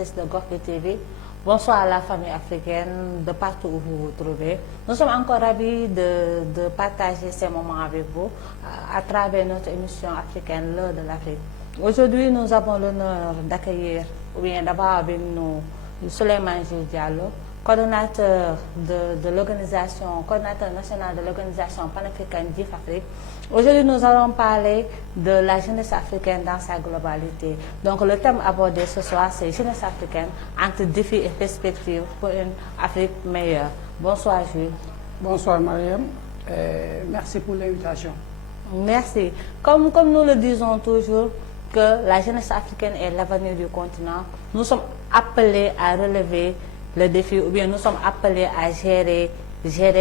téléspectatrices de Gox Bi TV. Bonsoir à la famille africaine de partout où vous vous trouvez. Nous sommes encore ravis de partager ces moments avec vous à travers notre émission africaine, l'heure de l'Afrique. Aujourd'hui, nous avons l'honneur d'accueillir, ou bien d'avoir avec nous Souleymane Jules Diallo, coordonnateur de l'organisation, coordonnateur national de l'organisation panafricaine DIF Afrique. Aujourd'hui, nous allons parler de la jeunesse africaine dans sa globalité. Donc, le thème abordé ce soir, c'est jeunesse africaine entre défis et perspectives pour une Afrique meilleure. Bonsoir, Jules. Bonsoir, Mariam. Merci pour l'invitation. Merci. Comme nous le disons toujours, que la jeunesse africaine est l'avenir du continent, nous sommes appelés à relever le défi, ou bien nous sommes appelés à gérer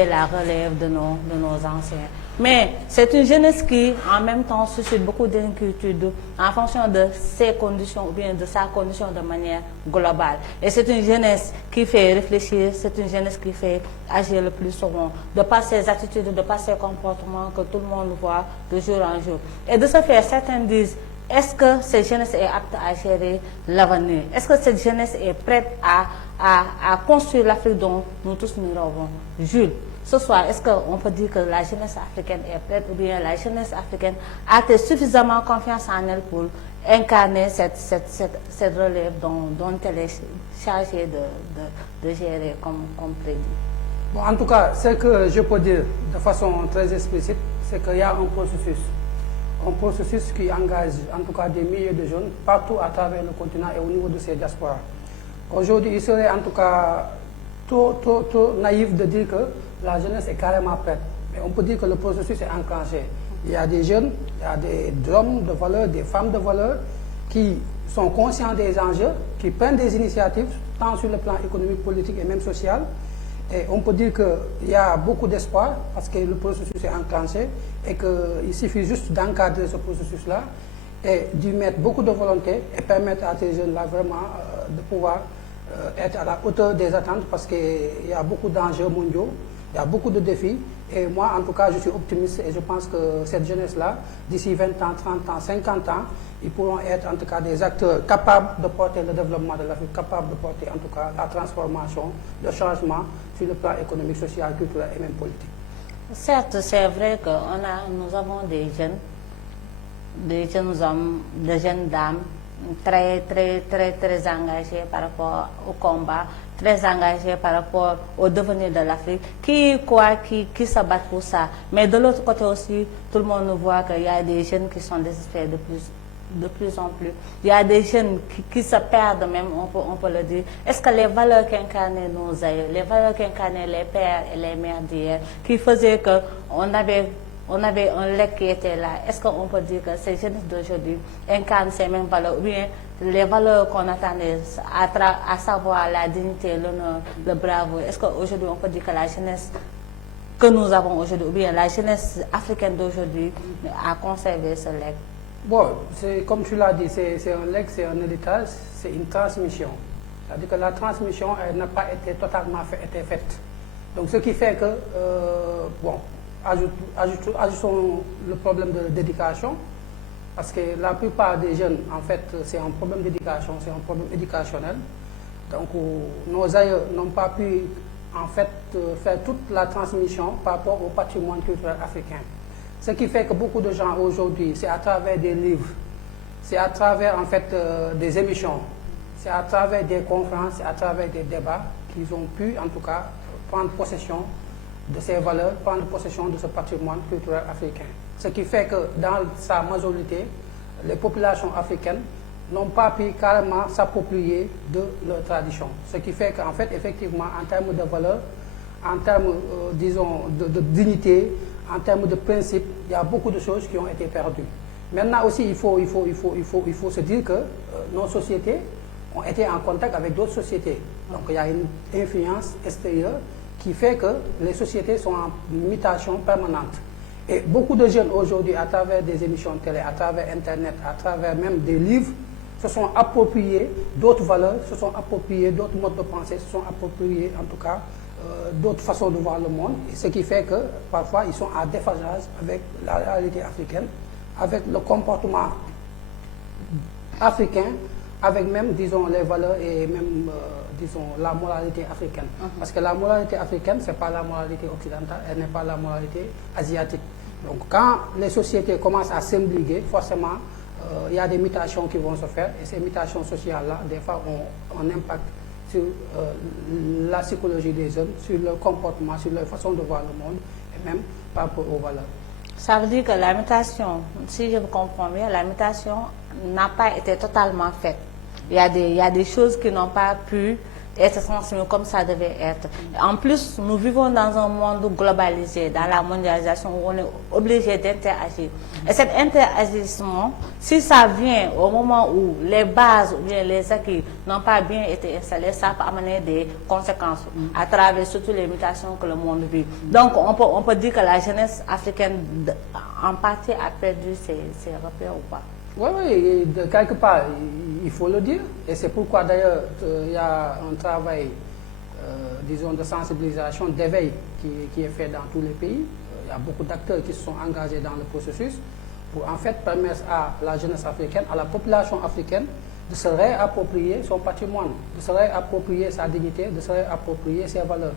la relève de nos anciens. Mais c'est une jeunesse qui, en même temps, suscite beaucoup d'inquiétudes en fonction de ses conditions, ou bien de sa condition de manière globale. Et c'est une jeunesse qui fait réfléchir, c'est une jeunesse qui fait agir le plus souvent, de par ses attitudes, de par ses comportements que tout le monde voit de jour en jour. Et de ce fait, certains disent, est-ce que cette jeunesse est apte à gérer l'avenir? Est-ce que cette jeunesse est prête à construire l'Afrique dont nous tous nous rêvons? Jules, ce soir, est-ce qu'on peut dire que la jeunesse africaine est prête, ou bien la jeunesse africaine a-t-elle suffisamment confiance en elle pour incarner cette relève dont elle est chargée de gérer comme prédit? Bon, en tout cas, ce que je peux dire de façon très explicite, c'est qu'il y a un processus qui engage en tout cas des milliers de jeunes partout à travers le continent et au niveau de ces diasporas. Aujourd'hui, il serait en tout cas trop naïf de dire que la jeunesse est carrément prête. Mais on peut dire que le processus est enclenché. Il y a des jeunes, il y a des hommes de valeur, des femmes de valeur qui sont conscients des enjeux, qui prennent des initiatives, tant sur le plan économique, politique et même social. Et on peut dire qu'il y a beaucoup d'espoir parce que le processus est enclenché et qu'il suffit juste d'encadrer ce processus-là et d'y mettre beaucoup de volonté et permettre à ces jeunes-là vraiment de pouvoir être à la hauteur des attentes parce qu'il y a beaucoup d'enjeux mondiaux, il y a beaucoup de défis. Et moi, en tout cas, je suis optimiste et je pense que cette jeunesse-là, d'ici 20 ans, 30 ans, 50 ans, ils pourront être en tout cas des acteurs capables de porter le développement de l'Afrique, capables de porter en tout cas la transformation, le changement sur le plan économique, social, culturel et même politique. Certes, c'est vrai que nous avons des jeunes hommes, des jeunes dames très engagés par rapport au combat, très engagés par rapport au devenir de l'Afrique, qui se battent pour ça. Mais de l'autre côté aussi, tout le monde voit qu'il y a des jeunes qui sont désespérés de plus en plus. Il y a des jeunes qui se perdent même, on peut le dire. Est-ce que les valeurs qu'incarnaient nos aïeux, les valeurs qu'incarnaient les pères et les mères d'hier, qui faisaient qu'on avait un lait qui était là, est-ce qu'on peut dire que ces jeunes d'aujourd'hui incarnent ces mêmes valeurs, ou bien les valeurs qu'on attendait, à savoir la dignité, l'honneur, le bravo, est-ce qu'aujourd'hui on peut dire que la jeunesse que nous avons aujourd'hui, ou bien la jeunesse africaine d'aujourd'hui a conservé ce legs? Bon, comme tu l'as dit, c'est un legs, c'est un héritage, c'est une transmission. C'est-à-dire que la transmission n'a pas été totalement faite. Donc ce qui fait que, ajoutons le problème de l'éducation, parce que la plupart des jeunes, en fait, c'est un problème d'éducation, c'est un problème éducationnel. Donc nos aïeux n'ont pas pu, en fait, faire toute la transmission par rapport au patrimoine culturel africain. Ce qui fait que beaucoup de gens aujourd'hui, c'est à travers des livres, c'est à travers en fait des émissions, c'est à travers des conférences, c'est à travers des débats qu'ils ont pu en tout cas prendre possession de ces valeurs, prendre possession de ce patrimoine culturel africain. Ce qui fait que dans sa majorité, les populations africaines n'ont pas pu carrément s'approprier de leur tradition. Ce qui fait qu'en fait, effectivement, en termes de valeurs, en termes, disons, de dignité, en termes de principes, il y a beaucoup de choses qui ont été perdues. Maintenant aussi, il faut se dire que nos sociétés ont été en contact avec d'autres sociétés. Donc il y a une influence extérieure qui fait que les sociétés sont en mutation permanente. Et beaucoup de jeunes aujourd'hui, à travers des émissions de télé, à travers Internet, à travers même des livres, se sont appropriés d'autres valeurs, se sont appropriés d'autres modes de pensée, se sont appropriés en tout cas d'autres façons de voir le monde, et ce qui fait que parfois ils sont en déphasage avec la réalité africaine, avec le comportement africain avec même, disons, les valeurs et même, disons, la moralité africaine. Parce que la moralité africaine, ce n'est pas la moralité occidentale, elle n'est pas la moralité asiatique. Donc quand les sociétés commencent à s'imbriquer, forcément, il y a des mutations qui vont se faire, et ces mutations sociales-là, des fois, ont un impact sur la psychologie des jeunes, sur leur comportement, sur leur façon de voir le monde, et même par rapport aux valeurs. Ça veut dire que la mutation, si je comprends bien, la mutation n'a pas été totalement faite. Il y a des choses qui n'ont pas pu être transmises comme ça devait être. En plus, nous vivons dans un monde globalisé, dans la mondialisation, où on est obligé d'interagir. Et cet interagissement, si ça vient au moment où les bases ou bien les acquis n'ont pas bien été installés, ça peut amener des conséquences à travers surtout les mutations que le monde vit. Donc, on peut dire que la jeunesse africaine, en partie, a perdu ses repères ou pas. Oui, oui, de quelque part, il faut le dire. Et c'est pourquoi d'ailleurs, il y a un travail, disons, de sensibilisation, d'éveil qui est fait dans tous les pays. Il y a beaucoup d'acteurs qui se sont engagés dans le processus pour en fait permettre à la jeunesse africaine, à la population africaine, de se réapproprier son patrimoine, de se réapproprier sa dignité, de se réapproprier ses valeurs.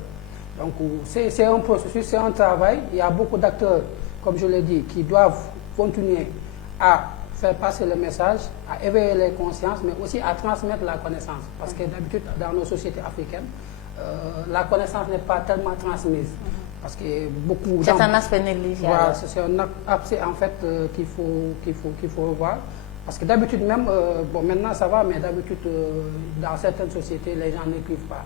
Donc c'est un processus, c'est un travail. Il y a beaucoup d'acteurs, comme je l'ai dit, qui doivent continuer à faire passer le message, à éveiller les consciences, mais aussi à transmettre la connaissance. Parce que d'habitude, dans nos sociétés africaines, la connaissance n'est pas tellement transmise. Parce que beaucoup... C'est un aspect négligé. Voilà, c'est un aspect en fait qu'il faut revoir. Parce que d'habitude même, bon maintenant ça va, mais d'habitude dans certaines sociétés, les gens n'écrivent pas.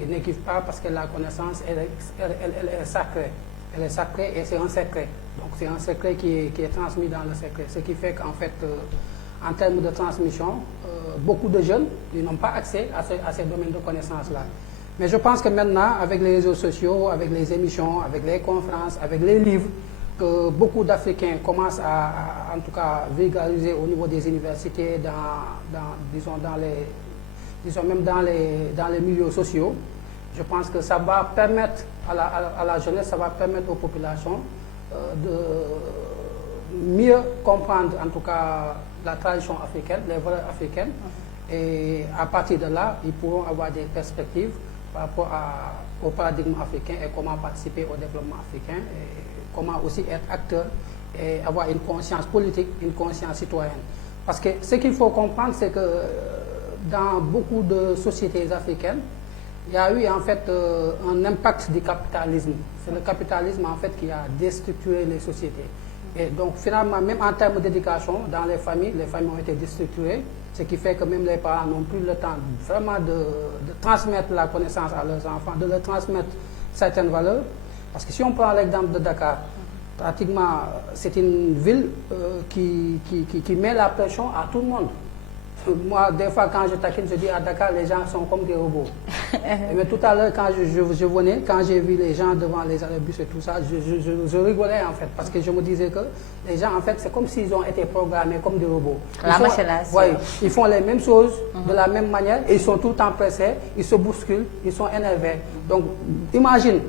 Ils n'écrivent pas parce que la connaissance, elle est sacrée. Elle est sacrée et c'est un secret. Donc c'est un secret qui est transmis dans le secret. Ce qui fait qu'en fait, en termes de transmission, beaucoup de jeunes n'ont pas accès à ces domaines de connaissances-là. Mais je pense que maintenant, avec les réseaux sociaux, avec les émissions, avec les conférences, avec les livres, que beaucoup d'Africains commencent à, en tout cas, vulgariser au niveau des universités, disons même dans les milieux sociaux. Je pense que ça va permettre à la jeunesse, ça va permettre aux populations de mieux comprendre, en tout cas, la tradition africaine, les valeurs africaines. Et à partir de là, ils pourront avoir des perspectives par rapport au paradigme africain et comment participer au développement africain, et comment aussi être acteur et avoir une conscience politique, une conscience citoyenne. Parce que ce qu'il faut comprendre, c'est que dans beaucoup de sociétés africaines, il y a eu en fait un impact du capitalisme. C'est le capitalisme en fait qui a déstructuré les sociétés. Et donc finalement, même en termes d'éducation, dans les familles ont été déstructurées, ce qui fait que même les parents n'ont plus le temps vraiment de transmettre la connaissance à leurs enfants, de leur transmettre certaines valeurs. Parce que si on prend l'exemple de Dakar, pratiquement c'est une ville qui met la pression à tout le monde. Moi, des fois, quand je taquine, je dis à Dakar, les gens sont comme des robots. Mais tout à l'heure, quand je venais, quand j'ai vu les gens devant les arabus et tout ça, je rigolais en fait, parce que je me disais que les gens, en fait, c'est comme s'ils ont été programmés comme des robots. Ils font les mêmes choses de la même manière, et ils sont tout le temps pressés, ils se bousculent, ils sont énervés. Donc, imagine,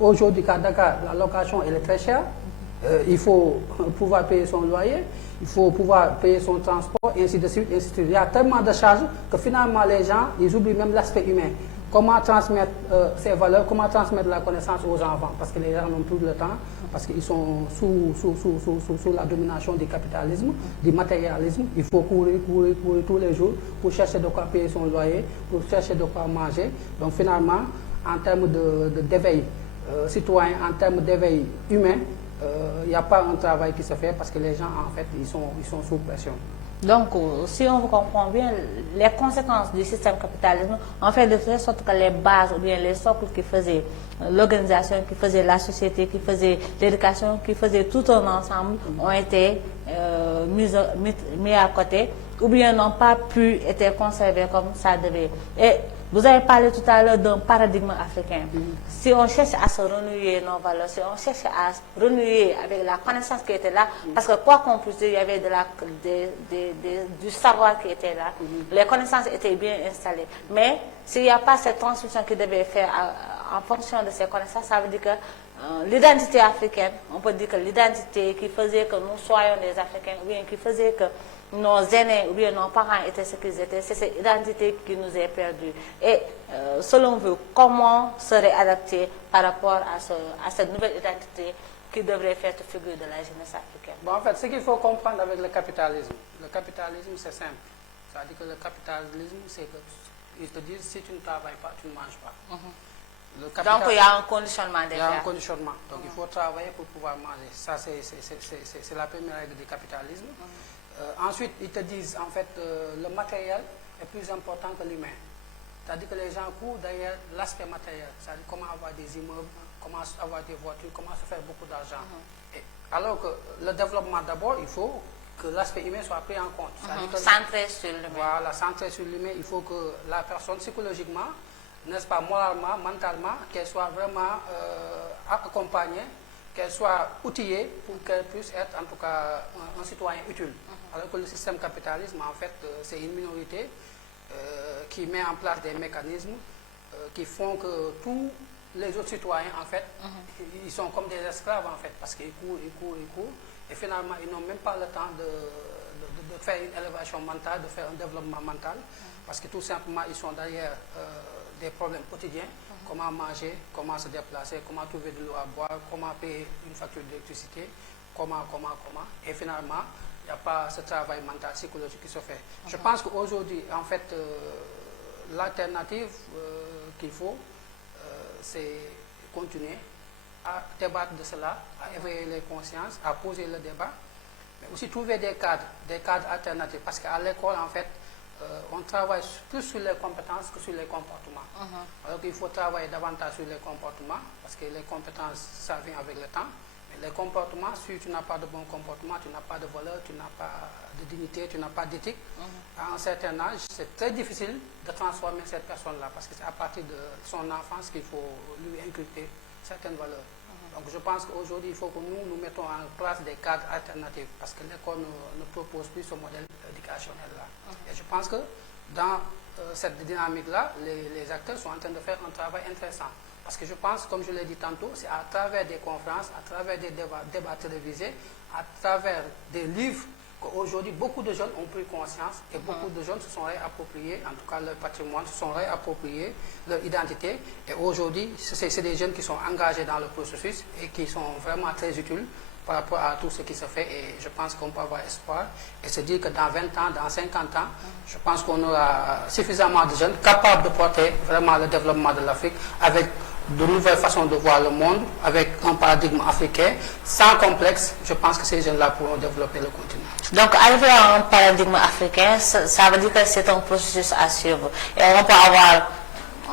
aujourd'hui, qu'à Dakar, la location, elle est très chère. Il faut pouvoir payer son loyer, il faut pouvoir payer son transport, et ainsi de suite, ainsi de suite. Il y a tellement de charges que finalement les gens, ils oublient même l'aspect humain. Comment transmettre ces valeurs, comment transmettre la connaissance aux enfants, parce que les gens n'ont plus le temps, parce qu'ils sont sous la domination du capitalisme, du matérialisme. Il faut courir tous les jours pour chercher de quoi payer son loyer, pour chercher de quoi manger. Donc finalement, en termes d'éveil citoyen, en termes d'éveil humain, il n'y a pas un travail qui se fait parce que les gens, en fait, ils sont sous pression. Donc, si on comprend bien, les conséquences du système capitalisme ont fait de telle sorte que les bases ou bien les socles qui faisaient l'organisation, qui faisaient la société, qui faisaient l'éducation, qui faisaient tout un ensemble, ont été mis à côté ou bien n'ont pas pu être conservés comme ça devait. Et vous avez parlé tout à l'heure d'un paradigme africain. Si on cherche à se renouer nos valeurs, si on cherche à se renouer avec la connaissance qui était là, parce que quoi qu'on puisse dire, il y avait du savoir qui était là, les connaissances étaient bien installées. Mais s'il n'y a pas cette transmission qui devait faire en fonction de ces connaissances, ça veut dire que l'identité africaine, on peut dire que l'identité qui faisait que nous soyons des Africains, ou bien qui faisait que nos aînés ou bien nos parents étaient ce qu'ils étaient, c'est cette identité qui nous est perdue. Et selon vous, comment serait adapté par rapport à cette nouvelle identité qui devrait faire figure de la jeunesse africaine? Bon, en fait, ce qu'il faut comprendre avec le capitalisme, c'est simple. C'est-à-dire que le capitalisme, c'est que ils te disent si tu ne travailles pas, tu ne manges pas. Donc il y a un conditionnement Il y déjà. a un conditionnement. Donc il faut travailler pour pouvoir manger. Ça, c'est la première règle du capitalisme. Ensuite, ils te disent en fait le matériel est plus important que l'humain. C'est-à-dire que les gens courent derrière l'aspect matériel. C'est-à-dire comment avoir des immeubles, comment avoir des voitures, comment se faire beaucoup d'argent. Alors que le développement d'abord, il faut que l'aspect humain soit pris en compte. Centré sur l'humain. Voilà, centré sur l'humain. Il faut que la personne psychologiquement, n'est-ce pas, moralement, mentalement, qu'elle soit vraiment accompagnée, qu'elle soit outillée pour qu'elle puisse être en tout cas un citoyen utile. Alors que le système capitaliste, en fait, c'est une minorité qui met en place des mécanismes qui font que tous les autres citoyens, en fait, ils sont comme des esclaves, en fait, parce qu'ils courent, et finalement, ils n'ont même pas le temps de faire une élévation mentale, de faire un développement mental, parce que tout simplement, ils sont derrière des problèmes quotidiens, comment manger, comment se déplacer, comment trouver de l'eau à boire, comment payer une facture d'électricité, comment, et finalement, il n'y a pas ce travail mental, psychologique qui se fait. Je pense qu'aujourd'hui, en fait, l'alternative qu'il faut, c'est continuer à débattre de cela, à éveiller les consciences, à poser le débat, mais aussi trouver des cadres alternatifs, parce qu'à l'école, en fait, on travaille plus sur les compétences que sur les comportements. Alors qu'il faut travailler davantage sur les comportements, parce que les compétences, ça vient avec le temps. Mais les comportements, si tu n'as pas de bon comportement, tu n'as pas de valeur, tu n'as pas de dignité, tu n'as pas d'éthique, à un certain âge, c'est très difficile de transformer cette personne-là, parce que c'est à partir de son enfance qu'il faut lui inculquer certaines valeurs. Donc je pense qu'aujourd'hui, il faut que nous mettons en place des cadres alternatifs, parce que l'école ne propose plus ce modèle éducationnel-là. Et je pense que dans cette dynamique-là, les acteurs sont en train de faire un travail intéressant. Parce que je pense, comme je l'ai dit tantôt, c'est à travers des conférences, à travers des débats télévisés, à travers des livres, qu'aujourd'hui, beaucoup de jeunes ont pris conscience et beaucoup de jeunes se sont réappropriés, en tout cas leur patrimoine, se sont réappropriés leur identité. Et aujourd'hui, c'est des jeunes qui sont engagés dans le processus et qui sont vraiment très utiles par rapport à tout ce qui se fait. Et je pense qu'on peut avoir espoir et se dire que dans 20 ans, dans 50 ans, je pense qu'on aura suffisamment de jeunes capables de porter vraiment le développement de l'Afrique avec de nouvelles façons de voir le monde, avec un paradigme africain, sans complexe. Je pense que ces jeunes-là pourront développer le continent. Donc, arriver à un paradigme africain, ça veut dire que c'est un processus à suivre. Et on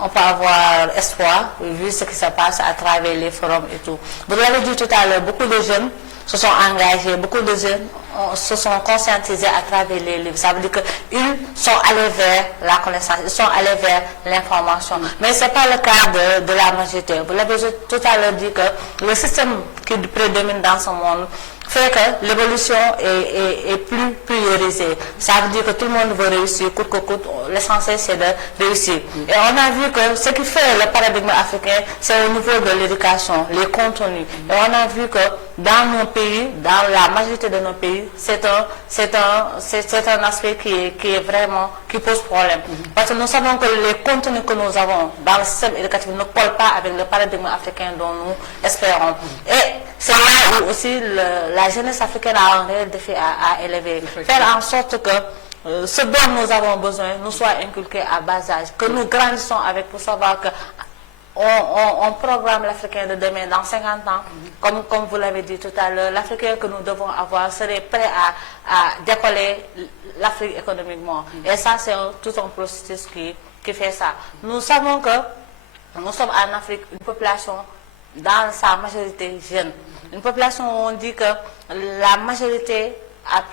peut avoir espoir, vu ce qui se passe à travers les forums et tout. Vous l'avez dit tout à l'heure, beaucoup de jeunes se sont engagés, beaucoup de jeunes se sont conscientisés à travers les livres. Ça veut dire qu'ils sont allés vers la connaissance, ils sont allés vers l'information. Mais ce n'est pas le cas de la majorité. Vous l'avez tout à l'heure dit que le système qui prédomine dans ce monde fait que l'évolution est plus priorisée. Ça veut dire que tout le monde veut réussir, coûte que coûte. L'essentiel, c'est de réussir. Et on a vu que ce qui fait le paradigme africain, c'est au niveau de l'éducation, les contenus. Et on a vu que dans nos pays, dans la majorité de nos pays, c'est un aspect qui pose problème. Parce que nous savons que les contenus que nous avons dans le système éducatif ne collent pas avec le paradigme africain dont nous espérons. Et c'est là où aussi la jeunesse africaine a un réel défi à élever. Faire en sorte que ce dont nous avons besoin nous soit inculqué à bas âge, que nous grandissons avec pour savoir que on programme l'Africain de demain dans 50 ans, comme vous l'avez dit tout à l'heure, l'Africain que nous devons avoir serait prêt à décoller l'Afrique économiquement. Et ça, c'est tout un processus qui fait ça. Nous savons que nous sommes en Afrique une population dans sa majorité jeune. Une population où on dit que la majorité a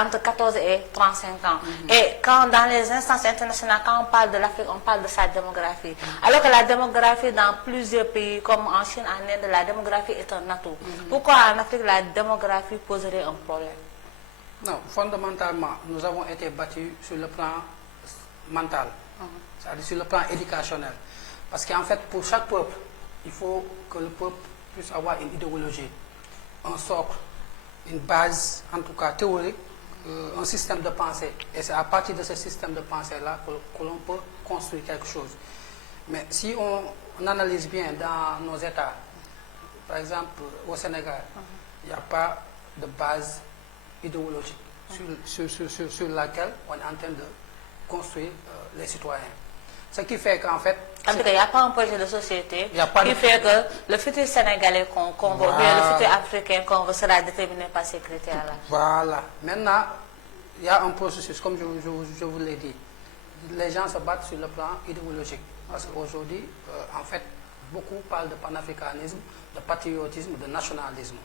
entre 14 et 35 ans. Et quand dans les instances internationales, quand on parle de l'Afrique, on parle de sa démographie. Alors que la démographie dans plusieurs pays, comme en Chine, en Inde, la démographie est un atout. Pourquoi en Afrique, la démographie poserait un problème? Non, fondamentalement, nous avons été battus sur le plan mental, c'est-à-dire sur le plan éducationnel. Parce qu'en fait, pour chaque peuple, il faut que le peuple puisse avoir une idéologie, un socle, une base, en tout cas théorique, un système de pensée. Et c'est à partir de ce système de pensée-là que l'on peut construire quelque chose. Mais si on analyse bien dans nos États, par exemple au Sénégal, il n'y a pas de base idéologique sur laquelle on est en train de construire les citoyens. Ce qui fait qu'en fait... En tout cas, il n'y a pas un projet de société qui fait que le futur sénégalais qu'on veut, voilà. bien le futur africain qu'on veut sera déterminé par ces critères-là. Voilà. Maintenant, il y a un processus, comme je vous l'ai dit. Les gens se battent sur le plan idéologique. Parce qu'aujourd'hui, en fait, beaucoup parlent de panafricanisme, de patriotisme, de nationalisme.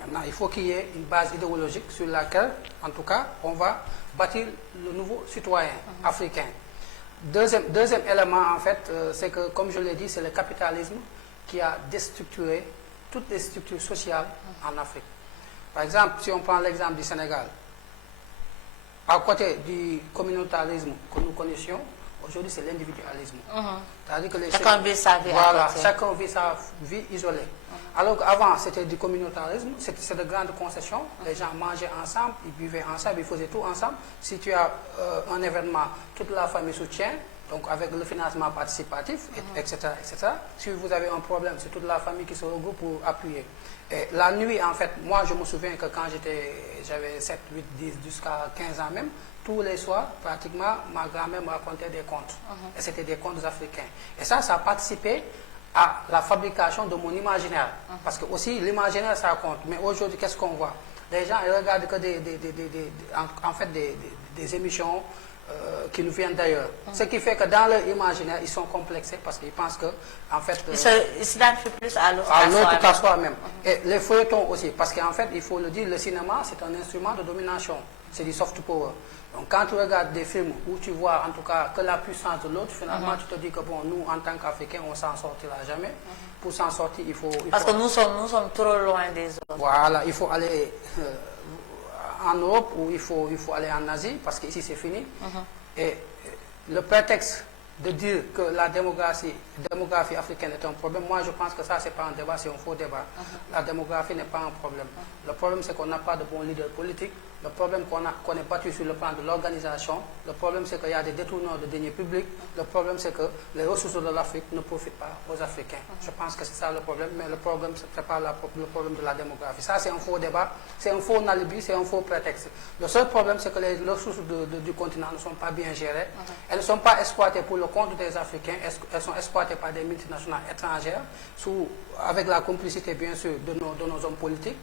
Maintenant, il faut qu'il y ait une base idéologique sur laquelle, en tout cas, on va bâtir le nouveau citoyen africain. Deuxième élément, en fait, c'est que, comme je l'ai dit, c'est le capitalisme qui a déstructuré toutes les structures sociales en Afrique. Par exemple, si on prend l'exemple du Sénégal, à côté du communautarisme que nous connaissions, aujourd'hui c'est l'individualisme. C'est-à-dire que chacun vit sa vie. Voilà, chacun vit sa vie isolée. Alors qu'avant c'était du communautarisme, c'était de grandes concessions, les gens mangeaient ensemble, ils buvaient ensemble, ils faisaient tout ensemble. Si tu as un événement, toute la famille soutient, donc avec le financement participatif, etc., etc. Si vous avez un problème, c'est toute la famille qui se regroupe pour appuyer. Et la nuit, en fait, moi je me souviens que quand j'avais 7, 8, 10, jusqu'à 15 ans même, tous les soirs, pratiquement, ma grand-mère me racontait des contes. Et c'était des contes africains. Et ça a participé à la fabrication de mon imaginaire. Parce que aussi, l'imaginaire, ça compte. Mais aujourd'hui, qu'est-ce qu'on voit? Les gens ils regardent que des émissions qui nous viennent d'ailleurs. Ce qui fait que dans leur imaginaire, ils sont complexés parce qu'ils pensent que, en fait... Ils s'identifient plus à l'autre qu'à soi-même. Et les feuilletons aussi, parce qu'en fait, il faut le dire, le cinéma, c'est un instrument de domination. C'est du soft power. Donc quand tu regardes des films où tu vois en tout cas que la puissance de l'autre, finalement tu te dis que bon, nous en tant qu'Africains, on s'en sortira jamais. Pour s'en sortir, il faut... Parce que nous sommes trop loin des autres. Voilà, il faut aller en Europe ou il faut aller en Asie, parce qu'ici c'est fini. Et le prétexte de dire que la démographie africaine est un problème, moi je pense que ça c'est pas un débat, c'est un faux débat. La démographie n'est pas un problème. Le problème c'est qu'on n'a pas de bons leaders politiques. Le problème qu'on est battu sur le plan de l'organisation. Le problème c'est qu'il y a des détournements de deniers publics. Le problème c'est que les ressources de l'Afrique ne profitent pas aux Africains. Je pense que c'est ça le problème, mais le problème c'est pas le problème de la démographie. Ça c'est un faux débat, c'est un faux alibi, c'est un faux prétexte. Le seul problème c'est que les ressources du continent ne sont pas bien gérées. Elles ne sont pas exploitées pour le compte des Africains, elles sont exploitées par des multinationales étrangères, avec la complicité bien sûr de nos hommes politiques.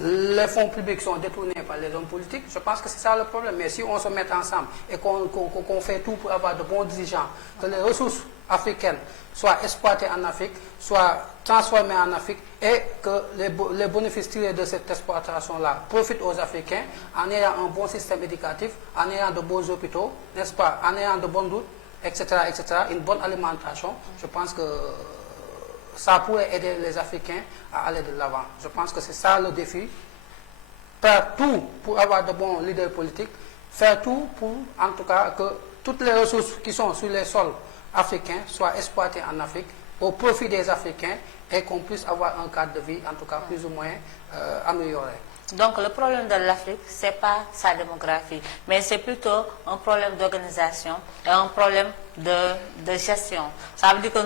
Les fonds publics sont détournés par les hommes politiques. Je pense que c'est ça le problème. Mais si on se met ensemble et qu'on fait tout pour avoir de bons dirigeants, que les ressources africaines soient exploitées en Afrique, soient transformées en Afrique et que les bénéfices tirés de cette exploitation-là profitent aux Africains en ayant un bon système éducatif, en ayant de beaux hôpitaux, n'est-ce pas, en ayant de bonnes routes, etc., etc., une bonne alimentation, je pense que ça pourrait aider les Africains à aller de l'avant. Je pense que c'est ça le défi. Faire tout pour avoir de bons leaders politiques, faire tout pour, en tout cas, que toutes les ressources qui sont sur les sols africains soient exploitées en Afrique au profit des Africains et qu'on puisse avoir un cadre de vie, en tout cas, plus ou moins amélioré. Donc le problème de l'Afrique, ce n'est pas sa démographie, mais c'est plutôt un problème d'organisation et un problème de gestion. Ça veut dire que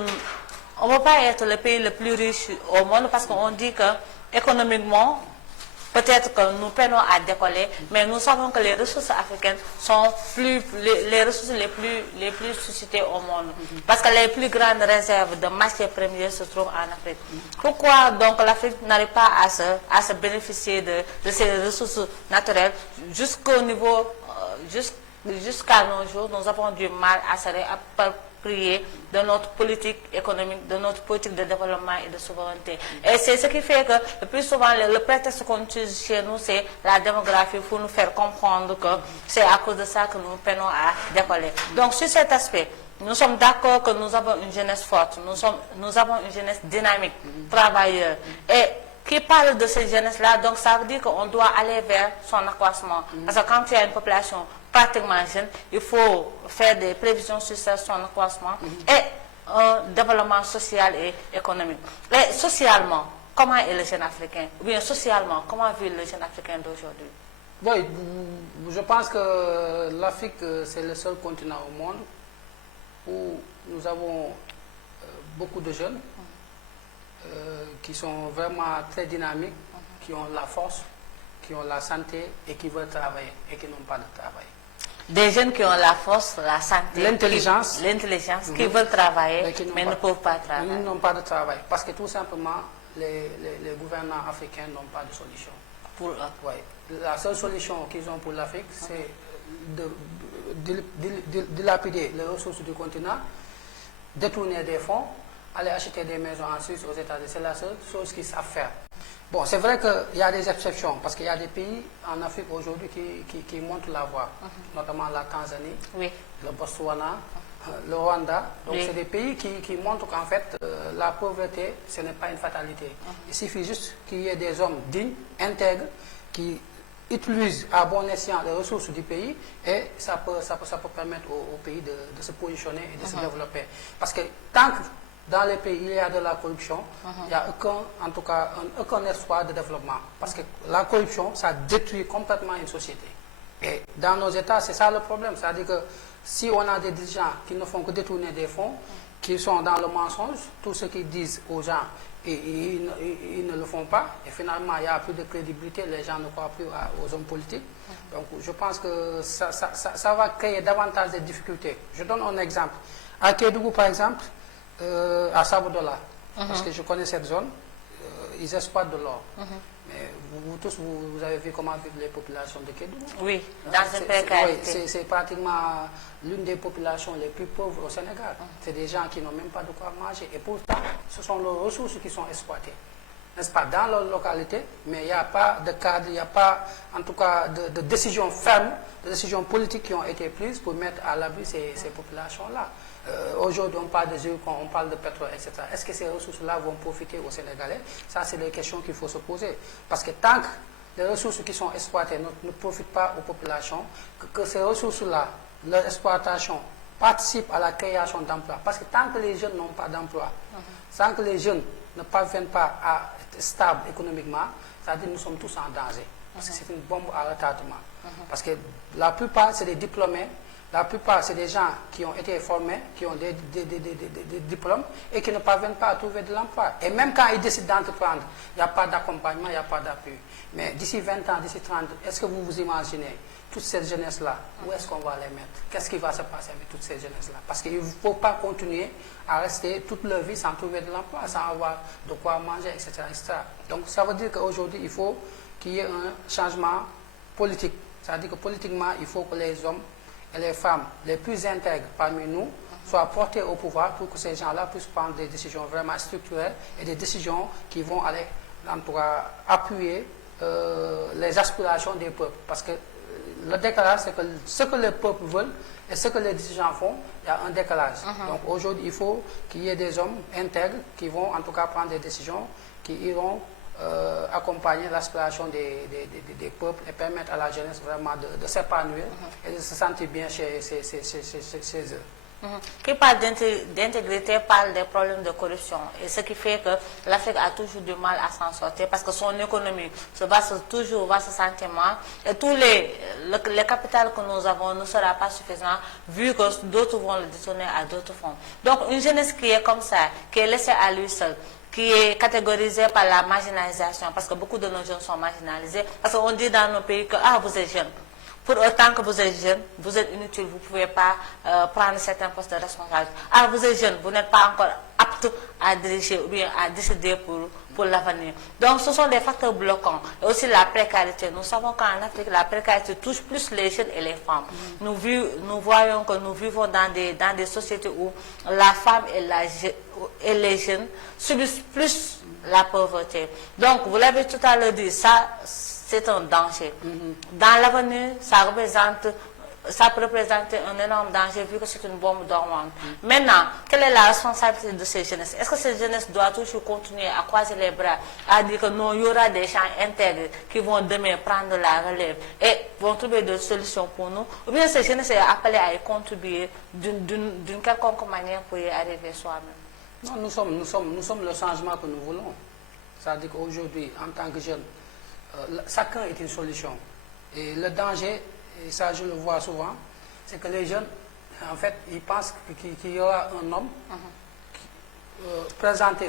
on ne va pas être le pays le plus riche au monde parce qu'on dit que économiquement, peut-être que nous peinons à décoller, mais nous savons que les ressources africaines sont les ressources les plus suscitées au monde. Parce que les plus grandes réserves de matières premières se trouvent en Afrique. Pourquoi donc l'Afrique n'arrive pas à se bénéficier de ces ressources naturelles jusqu'au niveau, jusqu'à nos jours, nous avons du mal à se réapproprier de notre politique économique, de notre politique de développement et de souveraineté. Et c'est ce qui fait que le plus souvent, le prétexte qu'on utilise chez nous, c'est la démographie pour nous faire comprendre que c'est à cause de ça que nous peinons à décoller. Donc sur cet aspect, nous sommes d'accord que nous avons une jeunesse forte, nous avons une jeunesse dynamique, travailleuse. Et qui parle de cette jeunesse-là, donc ça veut dire qu'on doit aller vers son accroissement. Parce que quand il y a une population pratiquement jeune, il faut faire des prévisions sur son accroissement et un développement social et économique. Et socialement, comment est le jeune africain? Ou bien socialement, comment vit le jeune africain d'aujourd'hui? Oui, je pense que l'Afrique, c'est le seul continent au monde où nous avons beaucoup de jeunes qui sont vraiment très dynamiques, qui ont la force, qui ont la santé et qui veulent travailler et qui n'ont pas de travail. Des jeunes qui ont la force, la santé, l'intelligence, qui veulent travailler, mais ne peuvent pas Ils travailler. n'ont pas de travail parce que tout simplement, les gouvernants africains n'ont pas de solution. Pour eux. Ouais. La seule solution qu'ils ont pour l'Afrique, c'est de dilapider les ressources du continent, détourner des fonds, aller acheter des maisons en Suisse, aux États-Unis. C'est la seule chose qu'ils savent faire. Bon, c'est vrai qu'il y a des exceptions, parce qu'il y a des pays en Afrique aujourd'hui qui montrent la voie, notamment la Tanzanie, Oui. le Botswana, le Rwanda. Donc, Oui. c'est des pays qui montrent qu'en fait, la pauvreté, ce n'est pas une fatalité. Il suffit juste qu'il y ait des hommes dignes, intègres, qui utilisent à bon escient les ressources du pays et ça peut permettre au pays de se positionner et de se développer. Parce que tant que dans les pays il y a de la corruption, il n'y a aucun espoir de développement. Parce que la corruption, ça détruit complètement une société. Et dans nos États, c'est ça le problème. C'est-à-dire que si on a des dirigeants qui ne font que détourner des fonds, qui sont dans le mensonge, tout ce qu'ils disent aux gens, ils ne le font pas, et finalement il n'y a plus de crédibilité, les gens ne croient plus aux hommes politiques. Donc je pense que ça va créer davantage de difficultés. Je donne un exemple. À Kédougou par exemple, à Sabodola, parce que je connais cette zone, ils exploitent de l'or. Mais vous tous, vous avez vu comment vivent les populations de Kédougou. Oui, dans une précarité. Oui, c'est pratiquement l'une des populations les plus pauvres au Sénégal. C'est des gens qui n'ont même pas de quoi manger. Et pourtant, ce sont leurs ressources qui sont exploitées. N'est-ce pas, dans leur localité, mais il n'y a pas de cadre, il n'y a pas, en tout cas, de décisions fermes, de décisions politiques qui ont été prises pour mettre à l'abri ces populations-là. Aujourd'hui, on parle de zircon, on parle de pétrole, etc. Est-ce que ces ressources-là vont profiter aux Sénégalais? Ça, c'est des questions qu'il faut se poser. Parce que tant que les ressources qui sont exploitées ne profitent pas aux populations, que ces ressources-là, leur exploitation, participent à la création d'emplois. Parce que tant que les jeunes n'ont pas d'emploi, tant que les jeunes ne parviennent pas à être stables économiquement, c'est-à-dire que nous sommes tous en danger. Parce que c'est une bombe à retardement. Parce que la plupart, c'est des diplômés. La plupart, c'est des gens qui ont été formés, qui ont des diplômes et qui ne parviennent pas à trouver de l'emploi. Et même quand ils décident d'entreprendre, il n'y a pas d'accompagnement, il n'y a pas d'appui. Mais d'ici 20 ans, d'ici 30 ans, est-ce que vous vous imaginez toute cette jeunesse-là, où est-ce qu'on va les mettre? Qu'est-ce qui va se passer avec toute cette jeunesse-là? Parce qu'il ne faut pas continuer à rester toute leur vie sans trouver de l'emploi, sans avoir de quoi manger, etc., etc. Donc ça veut dire qu'aujourd'hui, il faut qu'il y ait un changement politique. C'est-à-dire que politiquement, il faut que les hommes et les femmes les plus intègres parmi nous soient portés au pouvoir pour que ces gens-là puissent prendre des décisions vraiment structurelles et des décisions qui vont aller, en tout cas, appuyer les aspirations des peuples. Parce que le décalage, c'est que ce que les peuples veulent et ce que les dirigeants font, il y a un décalage. Donc aujourd'hui, il faut qu'il y ait des hommes intègres qui vont en tout cas prendre des décisions qui iront accompagner l'aspiration des peuples et permettre à la jeunesse vraiment de s'épanouir et de se sentir bien chez eux. Qui parle d'intégrité parle des problèmes de corruption. Et ce qui fait que l'Afrique a toujours du mal à s'en sortir parce que son économie se base toujours sur ce sentiment. Et tous les capitales que nous avons ne sera pas suffisant vu que d'autres vont le détourner à d'autres fonds. Donc une jeunesse qui est comme ça, qui est laissée à lui seul, qui est catégorisée par la marginalisation, parce que beaucoup de nos jeunes sont marginalisés, parce qu'on dit dans nos pays que vous êtes jeune. Pour autant que vous êtes jeune, vous êtes inutile, vous ne pouvez pas prendre certains postes de responsabilité. Vous êtes jeune, vous n'êtes pas encore apte à diriger ou bien à décider pour l'avenir. Donc ce sont des facteurs bloquants. Et aussi la précarité. Nous savons qu'en Afrique, la précarité touche plus les jeunes et les femmes. Nous voyons que nous vivons dans des sociétés où la femme et les jeunes subissent plus la pauvreté. Donc vous l'avez tout à l'heure dit, ça c'est un danger. Dans l'avenir, ça peut représenter un énorme danger vu que c'est une bombe dormante. Maintenant, quelle est la responsabilité de ces jeunesses? Est-ce que ces jeunesses doivent toujours continuer à croiser les bras, à dire que non, il y aura des gens intègres qui vont demain prendre la relève et vont trouver des solutions pour nous? Ou bien ces jeunesses sont appelées à y contribuer d'une quelconque manière pour y arriver soi-même? Non, nous sommes le changement que nous voulons. C'est-à-dire qu'aujourd'hui, en tant que jeunes, chacun est une solution. Et le danger, et ça je le vois souvent, c'est que les jeunes, en fait, ils pensent qu'il y aura un homme présenté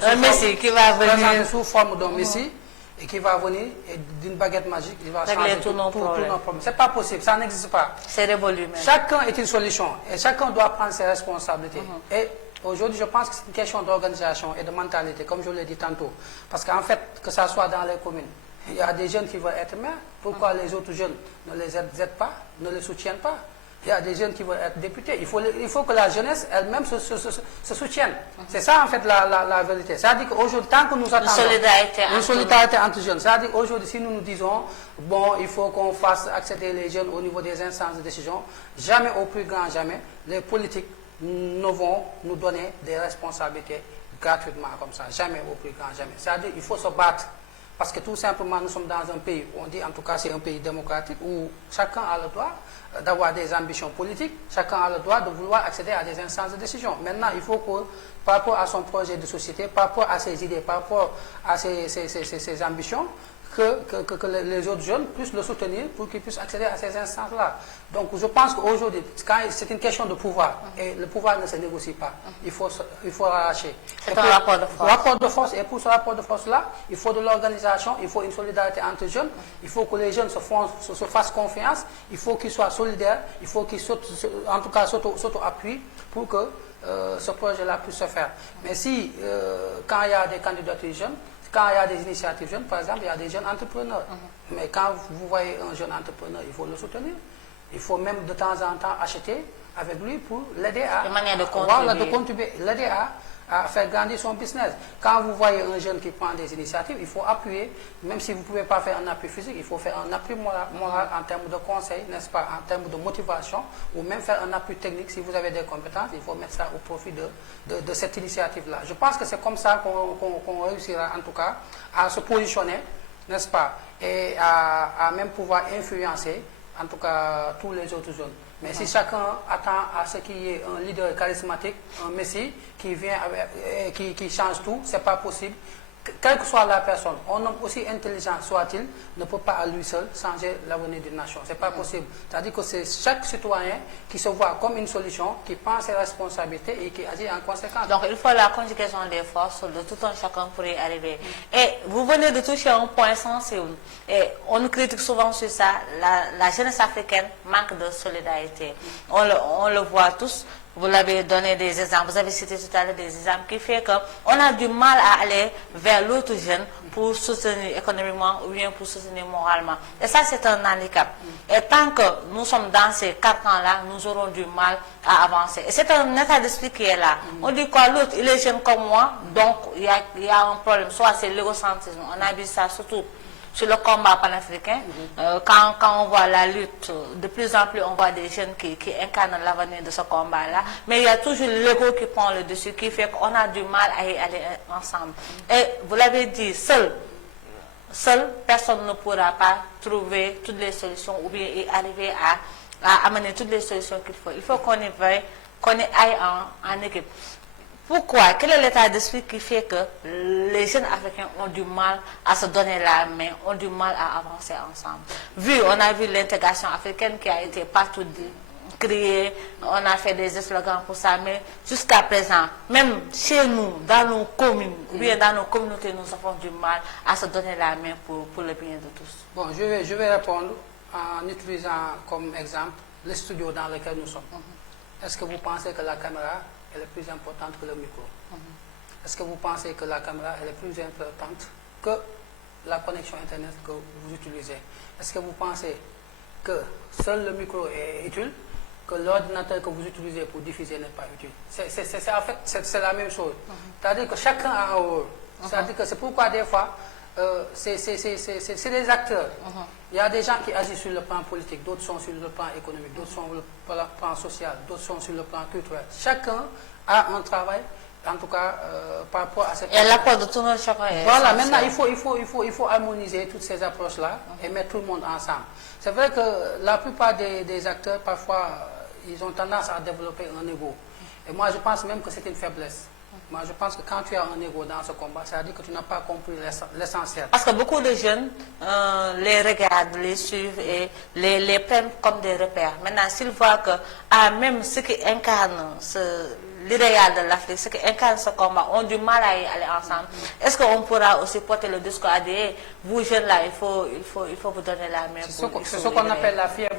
sous forme d'un messie et qui va venir et d'une baguette magique, il va changer tous nos problèmes. C'est pas possible, ça n'existe pas. C'est révolu même. Chacun est une solution et chacun doit prendre ses responsabilités. Et aujourd'hui, je pense que c'est une question d'organisation et de mentalité, comme je l'ai dit tantôt. Parce qu'en fait, que ça soit dans les communes, il y a des jeunes qui veulent être maires. Pourquoi les autres jeunes ne les aident pas, ne les soutiennent pas? Il y a des jeunes qui veulent être députés. Il faut que la jeunesse elle-même se soutienne. C'est ça en fait la vérité. C'est-à-dire qu'aujourd'hui, tant que nous attendons une solidarité entre jeunes, c'est-à-dire aujourd'hui, si nous nous disons, bon, il faut qu'on fasse accéder les jeunes au niveau des instances de décision, jamais au plus grand jamais, les politiques ne vont nous donner des responsabilités gratuitement comme ça. Jamais au plus grand jamais. C'est-à-dire qu'il faut se battre. Parce que tout simplement, nous sommes dans un pays, on dit en tout cas c'est un pays démocratique, où chacun a le droit d'avoir des ambitions politiques, chacun a le droit de vouloir accéder à des instances de décision. Maintenant, il faut que, par rapport à son projet de société, par rapport à ses idées, par rapport à ses ambitions, que les autres jeunes puissent le soutenir pour qu'ils puissent accéder à ces instances-là. Donc je pense qu'aujourd'hui, c'est une question de pouvoir, et le pouvoir ne se négocie pas. Il faut arracher. C'est un rapport de force. Rapport de force, et pour ce rapport de force-là, il faut de l'organisation, il faut une solidarité entre jeunes, il faut que les jeunes se fassent confiance, il faut qu'ils soient solidaires, il faut qu'ils s'auto-appuient pour que ce projet-là puisse se faire. Mais si, quand il y a des candidatures jeunes, quand il y a des initiatives jeunes, par exemple, il y a des jeunes entrepreneurs. Mais quand vous voyez un jeune entrepreneur, il faut le soutenir. Il faut même de temps en temps acheter avec lui pour l'aider à... De manière de contribuer. L'aider à faire grandir son business. Quand vous voyez un jeune qui prend des initiatives, il faut appuyer, même si vous ne pouvez pas faire un appui physique, il faut faire un appui moral en termes de conseil, n'est-ce pas, en termes de motivation, ou même faire un appui technique. Si vous avez des compétences, il faut mettre ça au profit de cette initiative-là. Je pense que c'est comme ça qu'on réussira en tout cas à se positionner, n'est-ce pas, et à même pouvoir influencer en tout cas tous les autres jeunes. Mais si chacun attend à ce qu'il y ait un leader charismatique, un messie qui vient qui change tout, c'est pas possible. Quelle que soit la personne, un homme aussi intelligent soit-il, ne peut pas à lui seul changer l'avenir d'une nation. C'est pas possible. C'est-à-dire que c'est chaque citoyen qui se voit comme une solution, qui prend ses responsabilités et qui agit en conséquence. Donc il faut la conjugaison des forces de tout un chacun pour y arriver. Et vous venez de toucher un point sensible. Et on nous critique souvent sur ça. La jeunesse africaine manque de solidarité. On le voit tous. Vous l'avez donné des exemples, vous avez cité tout à l'heure des exemples qui fait qu'on a du mal à aller vers l'autre jeune pour soutenir économiquement ou bien pour soutenir moralement. Et ça, c'est un handicap. Et tant que nous sommes dans ces carcans-là, nous aurons du mal à avancer. Et c'est un état d'esprit qui est là. On dit quoi, l'autre, il est jeune comme moi, donc il y a un problème. Soit c'est l'égocentrisme, on a vu ça surtout sur le combat panafricain, quand on voit la lutte, de plus en plus on voit des jeunes qui incarnent l'avenir de ce combat-là, mais il y a toujours l'ego qui prend le dessus, qui fait qu'on a du mal à y aller ensemble. Et vous l'avez dit, seul, personne ne pourra pas trouver toutes les solutions ou bien y arriver à amener toutes les solutions qu'il faut. Il faut qu'on y veuille, qu'on y aille en équipe. Pourquoi? Quel est l'état d'esprit qui fait que les jeunes africains ont du mal à se donner la main, ont du mal à avancer ensemble? On a vu l'intégration africaine qui a été partout créée, on a fait des slogans pour ça, mais jusqu'à présent, même chez nous, dans nos communes, ou bien dans nos communautés, nous avons du mal à se donner la main pour le bien de tous. Bon, je vais répondre en utilisant comme exemple le studio dans lequel nous sommes. Est-ce que vous pensez que la caméra elle est plus importante que le micro? Est-ce que vous pensez que la caméra elle est plus importante que la connexion Internet que vous utilisez? Est-ce que vous pensez que seul le micro est utile, que l'ordinateur que vous utilisez pour diffuser n'est pas utile? En fait, c'est la même chose. C'est-à-dire que chacun a un rôle. C'est-à-dire que c'est pourquoi des fois, c'est des acteurs. Il y a des gens qui agissent sur le plan politique, d'autres sont sur le plan économique, d'autres sont sur le plan social, d'autres sont sur le plan culturel. Chacun a un travail, en tout cas, par rapport à cette... Et l'apport de tout le monde, chacun est... Voilà, maintenant, il faut harmoniser toutes ces approches-là et mettre tout le monde ensemble. C'est vrai que la plupart des acteurs, parfois, ils ont tendance à développer un ego. Et moi, je pense même que c'est une faiblesse. Moi, je pense que quand tu as un ego dans ce combat, ça veut dire que tu n'as pas compris l'essentiel. Parce que beaucoup de jeunes les regardent, les suivent et les prennent comme des repères. Maintenant, s'ils voient que même ceux qui incarnent l'idéal de l'Afrique, ceux qui incarnent ce combat, ont du mal à y aller ensemble, est-ce qu'on pourra aussi porter le discours à dire, vous jeunes là, il faut vous donner la main. C'est ce qu'on appelle la fièvre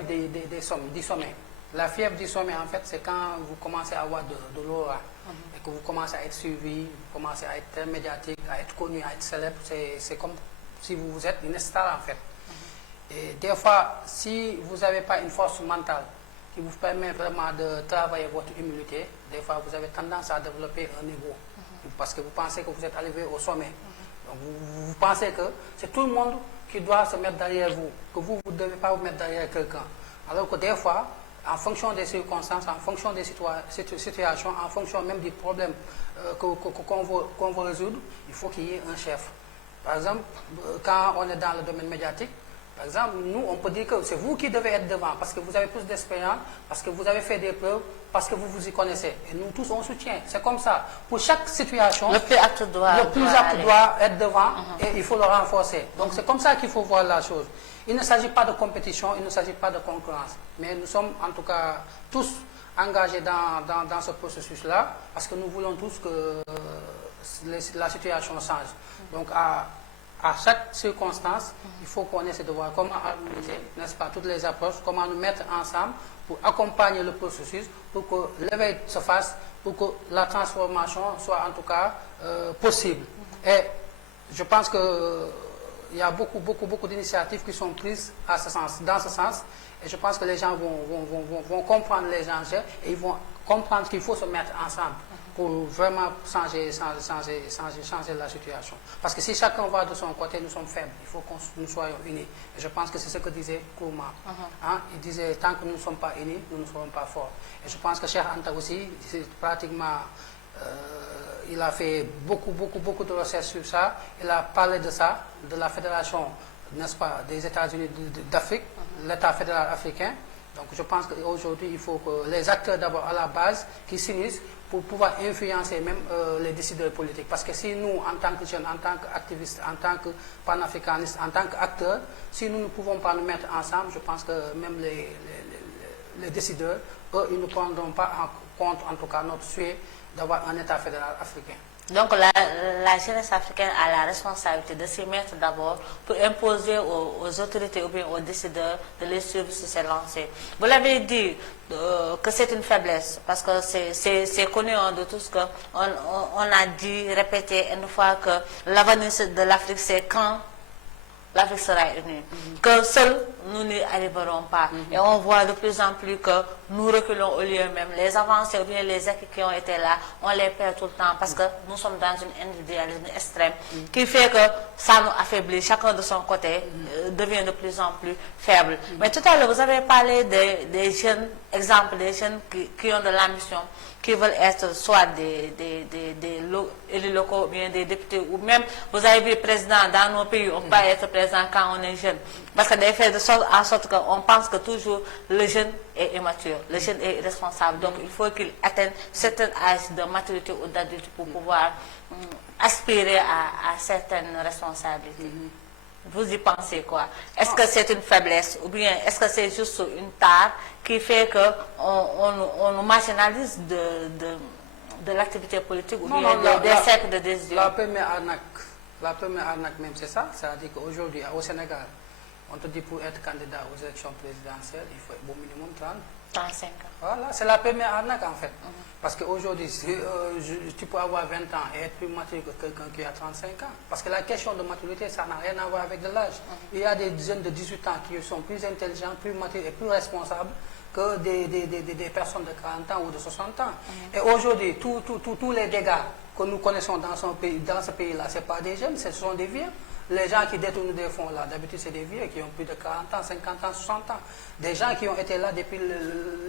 du sommet. La fièvre du sommet, en fait, c'est quand vous commencez à avoir de l'aura. Et que vous commencez à être suivi, vous commencez à être médiatique, à être connu, à être célèbre. C'est comme si vous êtes une star, en fait. Et des fois, si vous n'avez pas une force mentale qui vous permet vraiment de travailler votre humilité, des fois, vous avez tendance à développer un ego. Parce que vous pensez que vous êtes arrivé au sommet. Donc, vous pensez que c'est tout le monde qui doit se mettre derrière vous, que vous ne devez pas vous mettre derrière quelqu'un. Alors que des fois, en fonction des circonstances, en fonction des situations, en fonction même des problèmes qu'on veut résoudre, il faut qu'il y ait un chef. Par exemple, quand on est dans le domaine médiatique, par exemple, nous, on peut dire que c'est vous qui devez être devant, parce que vous avez plus d'expérience, parce que vous avez fait des preuves, parce que vous vous y connaissez. Et nous tous, on soutient. C'est comme ça. Pour chaque situation, le plus apte doit être devant et il faut le renforcer. Donc c'est comme ça qu'il faut voir la chose. Il ne s'agit pas de compétition, il ne s'agit pas de concurrence. Mais nous sommes en tout cas tous engagés dans ce processus-là, parce que nous voulons tous que la situation change. Donc à chaque circonstance, il faut qu'on essaie de voir comment harmoniser, n'est-ce pas, toutes les approches, comment nous mettre ensemble pour accompagner le processus, pour que l'éveil se fasse, pour que la transformation soit en tout cas possible. Et je pense que il y a beaucoup d'initiatives qui sont prises dans ce sens. Et je pense que les gens vont comprendre les enjeux et ils vont comprendre qu'il faut se mettre ensemble pour vraiment changer la situation. Parce que si chacun va de son côté, nous sommes faibles. Il faut que nous soyons unis. Et je pense que c'est ce que disait Kourma. Il disait, tant que nous ne sommes pas unis, nous ne serons pas forts. Et je pense que Cheikh Anta aussi, c'est pratiquement... il a fait beaucoup de recherches sur ça. Il a parlé de ça, de la fédération, n'est-ce pas, des États-Unis d'Afrique, l'État fédéral africain. Donc je pense qu'aujourd'hui, il faut que les acteurs d'abord à la base qui s'unissent pour pouvoir influencer même les décideurs politiques. Parce que si nous, en tant que jeunes, en tant qu'activistes, en tant que panafricanistes, en tant qu'acteurs, si nous ne pouvons pas nous mettre ensemble, je pense que même les décideurs, eux, ils ne prendront pas en compte, en tout cas, notre souhait d'avoir un État fédéral africain. Donc la jeunesse africaine a la responsabilité de s'y mettre d'abord pour imposer aux autorités ou bien aux décideurs de les suivre sur ces lancées. Vous l'avez dit que c'est une faiblesse parce que c'est connu de tous qu'on a dit, répété une fois que l'avenir de l'Afrique c'est quand l'Afrique sera unie. Que seuls nous n'y arriverons pas. Et on voit de plus en plus que nous reculons au lieu même. Les avancées ou bien les acquis qui ont été là, on les perd tout le temps parce que nous sommes dans une individualisme extrême qui fait que ça nous affaiblit. Chacun de son côté devient de plus en plus faible. Mais tout à l'heure, vous avez parlé des jeunes, exemple des jeunes qui ont de l'ambition, qui veulent être soit des élus locaux, ou bien des députés, ou même, vous avez vu, président dans nos pays, on peut pas être président quand on est jeune. Parce que des faits de sorte en sorte qu'on pense que toujours le jeune est immature, le jeune est irresponsable. Donc il faut qu'il atteigne certain âge de maturité ou d'adulte pour pouvoir aspirer à certaines responsabilités. Vous y pensez quoi? Est-ce que c'est une faiblesse ou bien est-ce que c'est juste une tare qui fait qu'on nous marginalise de l'activité politique ou bien des cercles de décision? La première arnaque même, c'est ça. C'est-à-dire qu'aujourd'hui, au Sénégal, on te dit pour être candidat aux élections présidentielles, il faut au minimum 35 ans. Voilà, c'est la première arnaque en fait. Parce qu'aujourd'hui, tu peux avoir 20 ans et être plus mature que quelqu'un qui a 35 ans. Parce que la question de maturité, ça n'a rien à voir avec de l'âge. Il y a des jeunes de 18 ans qui sont plus intelligents, plus matures et plus responsables que des personnes de 40 ans ou de 60 ans. Et aujourd'hui, tous les dégâts que nous connaissons dans ce pays-là, ce n'est pas des jeunes, ce sont des vieux. Les gens qui détournent des fonds là, d'habitude c'est des vieux qui ont plus de 40 ans, 50 ans, 60 ans. Des gens qui ont été là depuis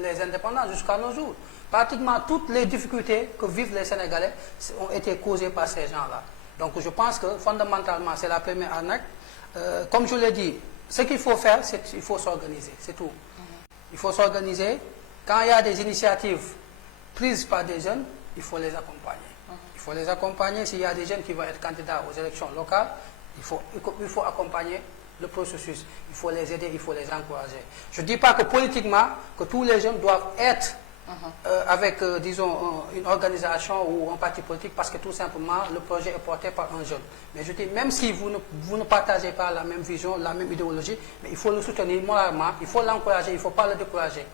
les indépendances jusqu'à nos jours. Pratiquement toutes les difficultés que vivent les Sénégalais ont été causées par ces gens-là. Donc je pense que fondamentalement c'est la première arnaque. Comme je l'ai dit, ce qu'il faut faire, c'est qu'il faut s'organiser, c'est tout. Il faut s'organiser. Quand il y a des initiatives prises par des jeunes, il faut les accompagner. Il Il faut les accompagner. S'il y a des jeunes qui vont être candidats aux élections locales, il faut accompagner le processus. Il faut les aider, il faut les encourager. Je ne dis pas que politiquement, que tous les jeunes doivent être avec, disons, une organisation ou un parti politique parce que tout simplement, le projet est porté par un jeune. Mais je dis, même si vous ne partagez pas la même vision, la même idéologie, mais il faut le soutenir moralement, il faut l'encourager, il ne faut pas le décourager.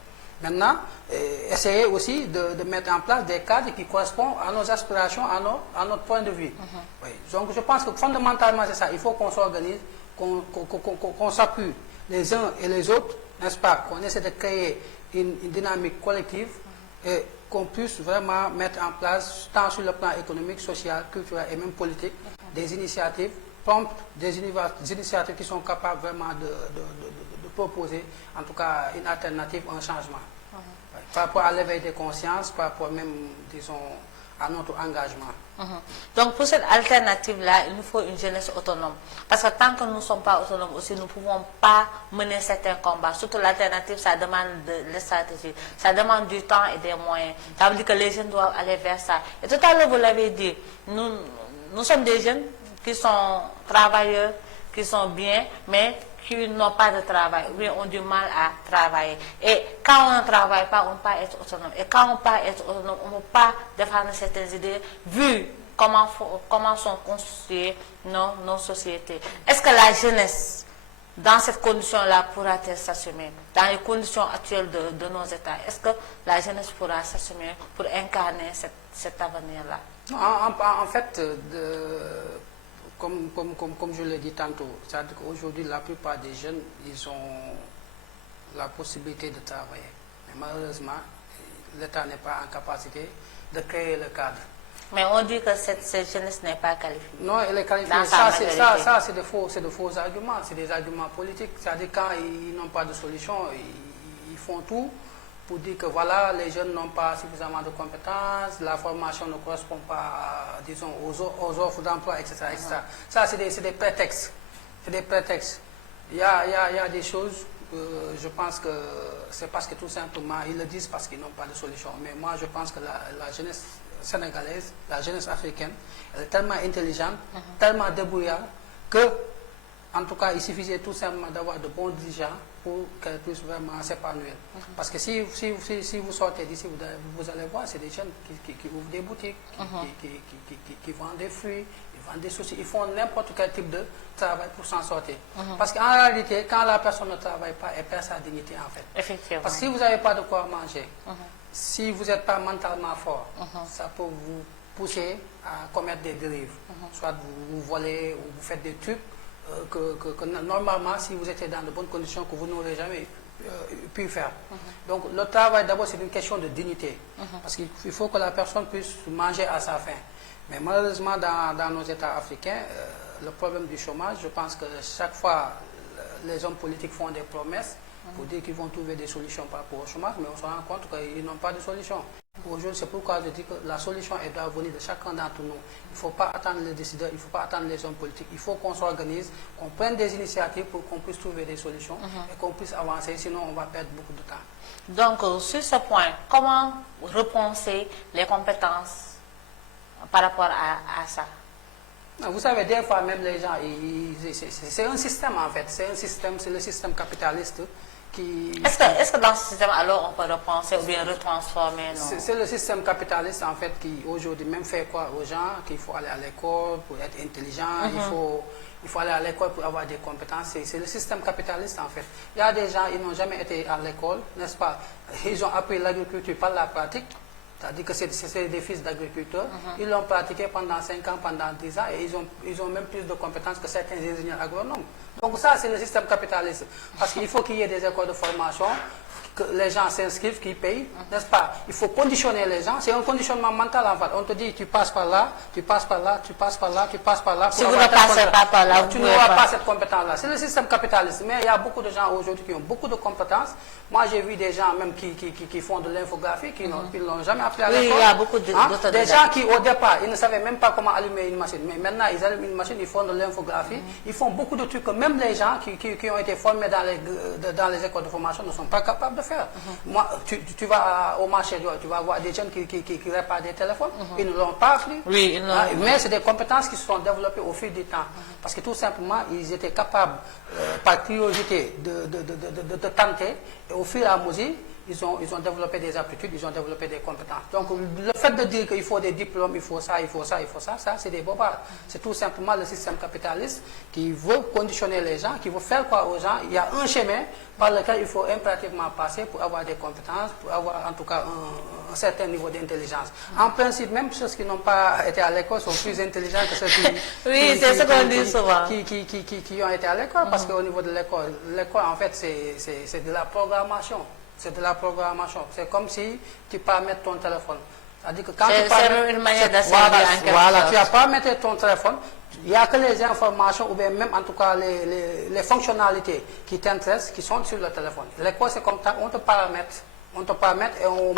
Maintenant, essayer aussi de mettre en place des cadres qui correspondent à nos aspirations, à notre point de vue. Oui. Donc je pense que fondamentalement c'est ça, il faut qu'on s'organise, qu'on s'appuie les uns et les autres, n'est-ce pas, qu'on essaie de créer une dynamique collective et qu'on puisse vraiment mettre en place, tant sur le plan économique, social, culturel et même politique, des initiatives promptes, des initiatives qui sont capables vraiment de proposer, en tout cas, une alternative, un changement. Ouais. Par rapport à l'éveil des consciences, par rapport même, disons, à notre engagement. Donc pour cette alternative-là, il nous faut une jeunesse autonome. Parce que tant que nous ne sommes pas autonomes aussi, nous ne pouvons pas mener certains combats. Surtout l'alternative, ça demande de la stratégie. Ça demande du temps et des moyens. Ça veut dire que les jeunes doivent aller vers ça. Et tout à l'heure, vous l'avez dit, nous sommes des jeunes qui sont travailleurs, qui sont bien, mais qui n'ont pas de travail, ou bien ont du mal à travailler. Et quand on ne travaille pas, on ne peut pas être autonome. Et quand on ne peut pas être autonome, on ne peut pas défendre certaines idées, vu comment sont constituées nos sociétés. Est-ce que la jeunesse, dans cette condition-là, pourra-t-elle s'assumer? Dans les conditions actuelles de nos États, est-ce que la jeunesse pourra s'assumer pour incarner cet avenir-là? En fait, comme je l'ai dit tantôt, c'est-à-dire qu'aujourd'hui, la plupart des jeunes, ils ont la possibilité de travailler. Mais malheureusement, l'État n'est pas en capacité de créer le cadre. Mais on dit que cette jeunesse n'est pas qualifiée. Non, elle est qualifiée. Ça, c'est de faux arguments. C'est des arguments politiques. C'est-à-dire quand ils n'ont pas de solution, ils font tout pour dire que voilà, les jeunes n'ont pas suffisamment de compétences, la formation ne correspond pas, disons, aux offres d'emploi, etc., etc. Ça, c'est des prétextes. C'est des prétextes. Il y a des choses, je pense que c'est parce que tout simplement, ils le disent parce qu'ils n'ont pas de solution. Mais moi, je pense que la jeunesse sénégalaise, la jeunesse africaine, elle est tellement intelligente, tellement débrouillarde, que, en tout cas, il suffisait tout simplement d'avoir de bons dirigeants pour qu'elle puisse vraiment s'épanouir. Parce que si vous sortez d'ici, vous allez voir, c'est des jeunes qui ouvrent des boutiques, qui vendent des fruits, ils vendent des soucis, ils font n'importe quel type de travail pour s'en sortir. Parce qu'en réalité, quand la personne ne travaille pas, elle perd sa dignité en fait. Effectivement. Parce que si vous n'avez pas de quoi manger, si vous n'êtes pas mentalement fort, ça peut vous pousser à commettre des dérives. Soit vous volez ou vous faites des trucs que normalement, si vous étiez dans de bonnes conditions, que vous n'aurez jamais pu faire. Donc le travail, d'abord, c'est une question de dignité. Parce qu'il faut que la personne puisse manger à sa faim. Mais malheureusement, dans nos États africains, le problème du chômage, je pense que chaque fois, les hommes politiques font des promesses pour dire qu'ils vont trouver des solutions par rapport au chômage, mais on se rend compte qu'ils n'ont pas de solution. Aujourd'hui, c'est pourquoi je dis que la solution, elle doit venir de chacun d'entre nous. Il ne faut pas attendre les décideurs, il ne faut pas attendre les hommes politiques. Il faut qu'on s'organise, qu'on prenne des initiatives pour qu'on puisse trouver des solutions et qu'on puisse avancer, sinon on va perdre beaucoup de temps. Donc, sur ce point, comment repenser les compétences par rapport à ça? Vous savez, des fois même les gens, c'est un système en fait, c'est le système capitaliste qui... Est-ce que dans ce système, alors, on peut repenser ou bien retransformer? C'est le système capitaliste en fait qui aujourd'hui même fait quoi aux gens, qu'il faut aller à l'école pour être intelligent, il faut aller à l'école pour avoir des compétences. C'est le système capitaliste en fait. Il y a des gens, ils n'ont jamais été à l'école, n'est-ce pas? Ils ont appris l'agriculture par la pratique. C'est-à-dire que c'est des fils d'agriculteurs. Ils l'ont pratiqué pendant 5 ans, pendant 10 ans, et ils ont même plus de compétences que certains ingénieurs agronomes. Donc ça, c'est le système capitaliste. Parce qu'il faut qu'il y ait des écoles de formation, que les gens s'inscrivent, qu'ils payent, n'est-ce pas? Il faut conditionner les gens. C'est un conditionnement mental en fait. On te dit, tu passes par là, tu passes par là, tu passes par là, tu passes par là. Si vous ne passez pas par là, tu n'auras pas cette compétence-là. C'est le système capitaliste. Mais il y a beaucoup de gens aujourd'hui qui ont beaucoup de compétences. Moi, j'ai vu des gens même qui font de l'infographie, qui n'ont jamais appris à l'école. Oui, il y a beaucoup d'autres des gens qui, au départ, ils ne savaient même pas comment allumer une machine. Mais maintenant, ils allument une machine, ils font de l'infographie. Ils font beaucoup de trucs que même les gens qui ont été formés dans les écoles de formation ne sont pas capables. capables de faire. Moi, tu vas au marché, tu vas voir des jeunes qui réparent des téléphones. Ils ne l'ont pas appris. Oui, ils l'ont. Mais c'est des compétences qui se sont développées au fil du temps. Parce que tout simplement, ils étaient capables, par curiosité, de tenter. Et au fur et à mesure, ils ont développé des aptitudes, ils ont développé des compétences. Donc, le fait de dire qu'il faut des diplômes, il faut ça, ça, c'est des bobards. C'est tout simplement le système capitaliste qui veut conditionner les gens, qui veut faire quoi aux gens. Il y a un chemin par lequel il faut impérativement passer pour avoir des compétences, pour avoir en tout cas un certain niveau d'intelligence. En principe, même ceux qui n'ont pas été à l'école sont plus intelligents que ceux qui, oui, c'est ce qu'on dit souvent. Qui ont été à l'école, parce qu'au niveau de l'école, en fait, c'est de la programmation. C'est de la programmation. C'est comme si tu paramètres ton téléphone. C'est-à-dire que quand tu paramètres, une manière d'assembler voilà, tu as paramétré ton téléphone, il n'y a que les informations, ou bien même en tout cas les fonctionnalités qui t'intéressent, qui sont sur le téléphone. L'école, c'est comme ça, on te paramètre et on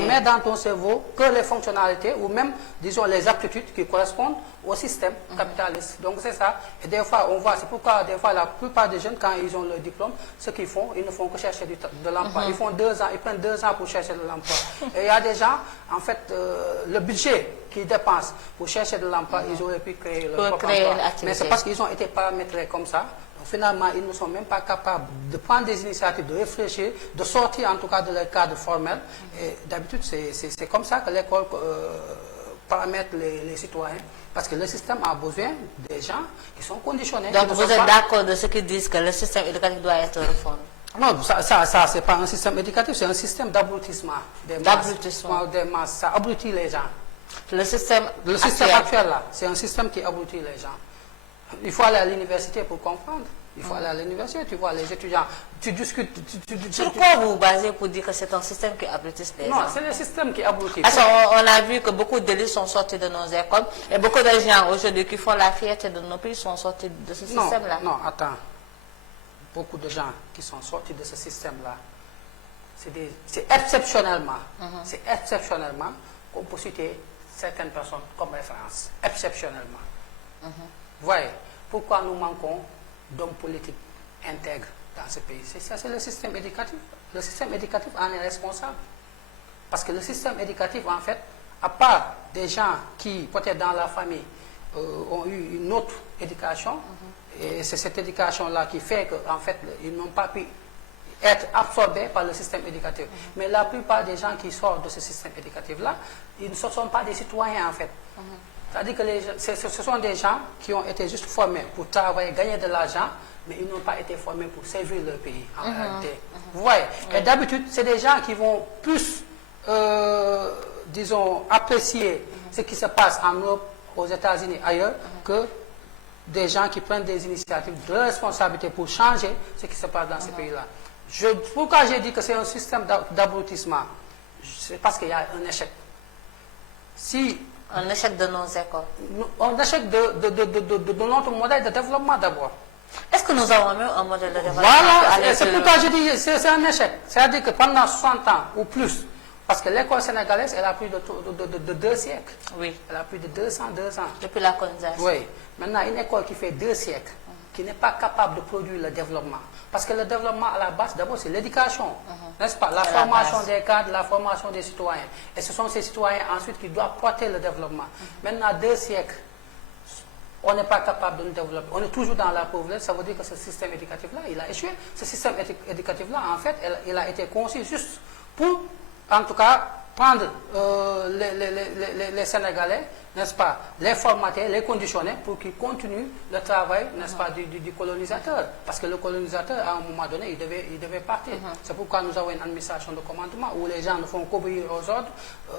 met dans ton cerveau que les fonctionnalités ou même, disons, les aptitudes qui correspondent au système capitaliste. Donc c'est ça. Et des fois, on voit, c'est pourquoi des fois la plupart des jeunes, quand ils ont le diplôme, ce qu'ils font, ils ne font que chercher de l'emploi. Ils font 2 ans, ils prennent 2 ans pour chercher de l'emploi. Et il y a des gens, en fait, le budget qu'ils dépensent pour chercher de l'emploi, ils auraient pu créer leur propre emploi. Mais c'est parce qu'ils ont été paramétrés comme ça. Finalement, ils ne sont même pas capables de prendre des initiatives, de réfléchir, de sortir en tout cas de leur cadre formel. Et d'habitude, c'est comme ça que l'école paramètre les citoyens. Parce que le système a besoin des gens qui sont conditionnés. Donc vous êtes d'accord de ceux qui disent que le système éducatif doit être reformé? Non, ça c'est pas un système éducatif, c'est un système d'abrutissement des masses. Ça abrutit les gens. Le système actuel là, c'est un système qui abrutit les gens. Il faut aller à l'université pour comprendre. Il faut aller à l'université, tu vois les étudiants, tu discutes. Sur quoi vous basez pour dire que c'est un système qui abrutit les gens? Non, c'est le système qui abrutit. Parce qu'on a vu que beaucoup d'élites sont sortis de nos écoles et beaucoup de gens aujourd'hui qui font la fierté de nos pays sont sortis de ce système-là. Non, attends. Beaucoup de gens qui sont sortis de ce système-là, c'est exceptionnellement, qu'on peut citer certaines personnes comme référence. Exceptionnellement. Vous voyez, pourquoi nous manquons d'hommes politiques intègres dans ce pays? C'est le système éducatif. Le système éducatif en est responsable. Parce que le système éducatif, en fait, à part des gens qui, peut-être dans la famille, ont eu une autre éducation, et c'est cette éducation-là qui fait qu'en fait, ils n'ont pas pu être absorbés par le système éducatif. Mais la plupart des gens qui sortent de ce système éducatif-là, ils ne sont pas des citoyens, en fait. C'est-à-dire que ce sont des gens qui ont été juste formés pour travailler, gagner de l'argent, mais ils n'ont pas été formés pour servir leur pays, en réalité. Vous voyez? Et d'habitude, c'est des gens qui vont plus, disons, apprécier ce qui se passe en Europe, aux États-Unis, ailleurs, que des gens qui prennent des initiatives de responsabilité pour changer ce qui se passe dans ces pays-là. Pourquoi j'ai dit que c'est un système d'abrutissement? C'est parce qu'il y a un échec. Un échec de nos écoles. Un échec de notre modèle de développement d'abord. Est-ce que nous avons même un modèle de développement? Voilà, c'est pourquoi je dis c'est un échec. C'est-à-dire que pendant 60 ans ou plus, parce que l'école sénégalaise, elle a plus de 2 siècles. Oui. Elle a plus de 200 ans. Depuis la colonisation. Oui. Maintenant, une école qui fait 2 siècles, qui n'est pas capable de produire le développement. Parce que le développement, à la base, d'abord, c'est l'éducation. N'est-ce pas? La formation des cadres, la formation des citoyens. Et ce sont ces citoyens ensuite qui doivent porter le développement. Maintenant, 2 siècles, on n'est pas capable de nous développer. On est toujours dans la pauvreté. Ça veut dire que ce système éducatif-là, il a échoué. Ce système éducatif-là, en fait, il a été conçu juste pour, en tout cas, prendre les Sénégalais, n'est-ce pas, les formater, les conditionner pour qu'ils continuent le travail, n'est-ce pas, du colonisateur. Parce que le colonisateur, à un moment donné, il devait partir. C'est pourquoi nous avons une administration de commandement où les gens ne font qu'obéir aux ordres.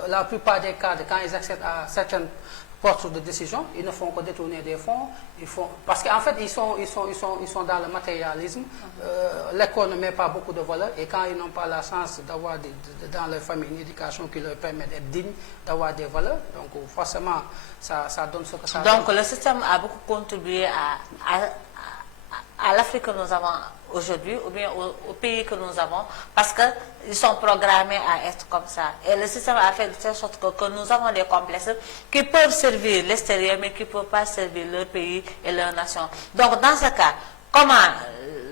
La plupart des cadres, quand ils accèdent à certaines postes de décision, ils ne font que détourner des fonds. Parce qu'en fait, ils sont dans le matérialisme. L'école ne met pas beaucoup de valeur et quand ils n'ont pas la chance d'avoir dans leur famille une éducation qui leur permet d'être dignes, d'avoir des valeurs, donc forcément, ça donne ce que ça donne. Donc le système a beaucoup contribué à l'Afrique que nous avons aujourd'hui, ou bien au pays que nous avons, parce qu'ils sont programmés à être comme ça. Et le système a fait de telle sorte que nous avons des complexes qui peuvent servir l'extérieur, mais qui ne peuvent pas servir leur pays et leur nation. Donc dans ce cas, comment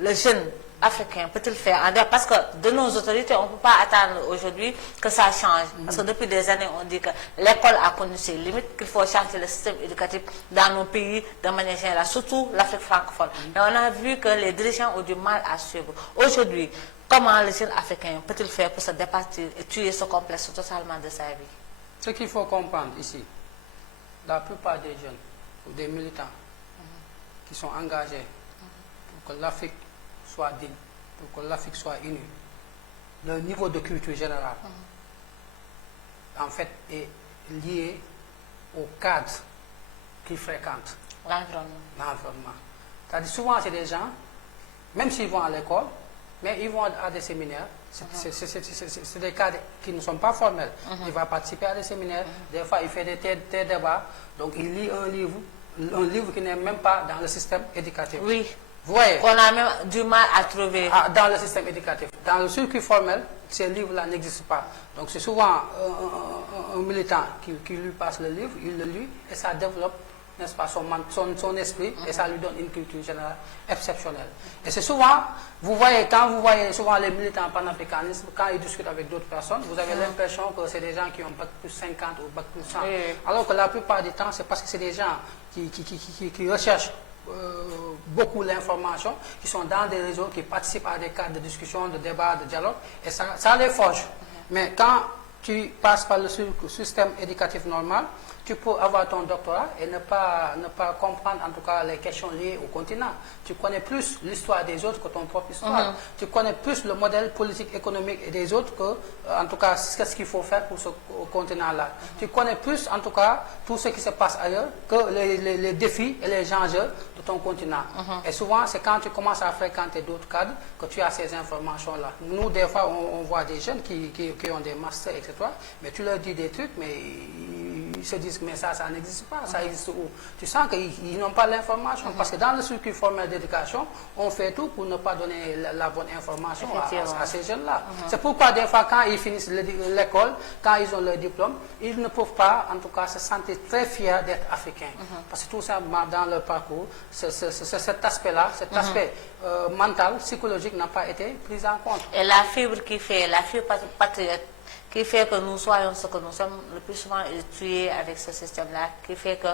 le jeune africain peut-il faire en dehors, parce que de nos autorités, on ne peut pas attendre aujourd'hui que ça change. Parce que depuis des années, on dit que l'école a connu ses limites, qu'il faut changer le système éducatif dans nos pays de manière générale, surtout l'Afrique francophone. Mais on a vu que les dirigeants ont du mal à suivre. Aujourd'hui, comment le jeune africain peut-il faire pour se départir et tuer ce complexe totalement de sa vie? Ce qu'il faut comprendre ici, la plupart des jeunes ou des militants qui sont engagés pour que l'Afrique soit digne, pour que l'Afrique soit unie, le niveau de culture générale, en fait, est lié au cadre qu'ils fréquentent. L'environnement. C'est-à-dire souvent, c'est des gens, même s'ils vont à l'école, mais ils vont à des séminaires. C'est des cadres qui ne sont pas formels. Il va participer à des séminaires. Des fois, il fait des débats. Donc, il lit un livre qui n'est même pas dans le système éducatif. Oui. Vous voyez? On a même du mal à trouver. Dans le système éducatif. Dans le circuit formel, ces livres-là n'existent pas. Donc, c'est souvent un militant qui lui passe le livre, il le lit, et ça développe, n'est-ce pas, son esprit, et ça lui donne une culture générale exceptionnelle. Et c'est souvent, quand vous voyez souvent les militants panafricanistes, quand ils discutent avec d'autres personnes, vous avez l'impression que c'est des gens qui ont bac plus 50 ou bac plus 100. Oui. Alors que la plupart du temps, c'est parce que c'est des gens qui recherchent beaucoup l'information, qui sont dans des réseaux, qui participent à des cadres de discussion, de débat, de dialogue, et ça les forge. Mais quand tu passes par le système éducatif normal, tu peux avoir ton doctorat et ne pas comprendre en tout cas les questions liées au continent. Tu connais plus l'histoire des autres que ton propre histoire. Tu connais plus le modèle politique, économique des autres que, en tout cas, ce qu'il faut faire pour ce continent-là. Tu connais plus, en tout cas, tout ce qui se passe ailleurs que les défis et les enjeux de ton continent. Et souvent, c'est quand tu commences à fréquenter d'autres cadres que tu as ces informations-là. Nous, des fois, on voit des jeunes qui ont des masters, etc. Mais tu leur dis des trucs, mais ils se disent mais ça n'existe pas, ça existe où? Tu sens qu'ils n'ont pas l'information, parce que dans le circuit formel d'éducation, on fait tout pour ne pas donner la bonne information à ces jeunes-là. C'est pourquoi des fois, quand ils finissent l'école, quand ils ont leur diplôme, ils ne peuvent pas, en tout cas, se sentir très fiers d'être africains. Parce que tout simplement, dans leur parcours, cet aspect-là, cet aspect mental, psychologique n'a pas été pris en compte. Et la fibre patriote, qui fait que nous soyons ce que nous sommes, le plus souvent tués avec ce système-là, qui fait que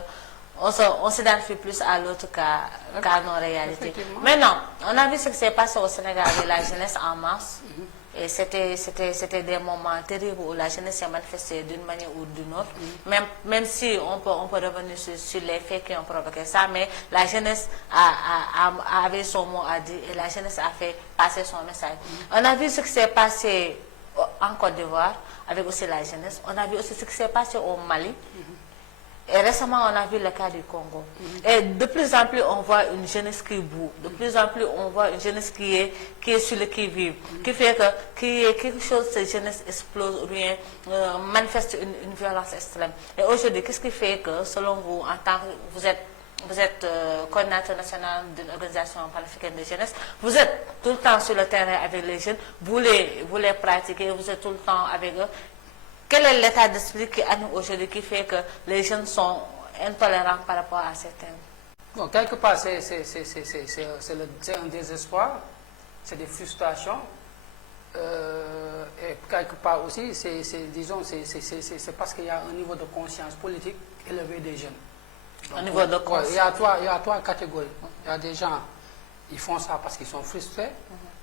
on s'identifie plus à l'autre qu'à nos réalités. Maintenant, on a vu ce qui s'est passé au Sénégal avec la jeunesse en mars. Et c'était des moments terribles où la jeunesse s'est manifestée d'une manière ou d'une autre. Même si on peut revenir sur les faits qui ont provoqué ça, mais la jeunesse avait son mot à dire et la jeunesse a fait passer son message. On a vu ce qui s'est passé en Côte d'Ivoire, avec aussi la jeunesse. On a vu aussi ce qui s'est passé au Mali. Et récemment, on a vu le cas du Congo. Et de plus en plus, on voit une jeunesse qui boue. De plus en plus, on voit une jeunesse qui est sur le qui-vive. Qui fait que quelque chose, cette jeunesse explose ou bien manifeste une violence extrême. Et aujourd'hui, qu'est-ce qui fait que, selon vous, en tant que vous êtes coordinateur national d'une organisation panafricaine de jeunesse, vous êtes tout le temps sur le terrain avec les jeunes, vous les pratiquez, vous êtes tout le temps avec eux. Quel est l'état d'esprit qui anime aujourd'hui qui fait que les jeunes sont intolérants par rapport à certains? Bon, quelque part, c'est un désespoir, c'est des frustrations. Et quelque part aussi, c'est parce qu'il y a un niveau de conscience politique élevé des jeunes. Donc, au niveau de conscience. Il y a trois catégories. Il y a des gens, ils font ça parce qu'ils sont frustrés.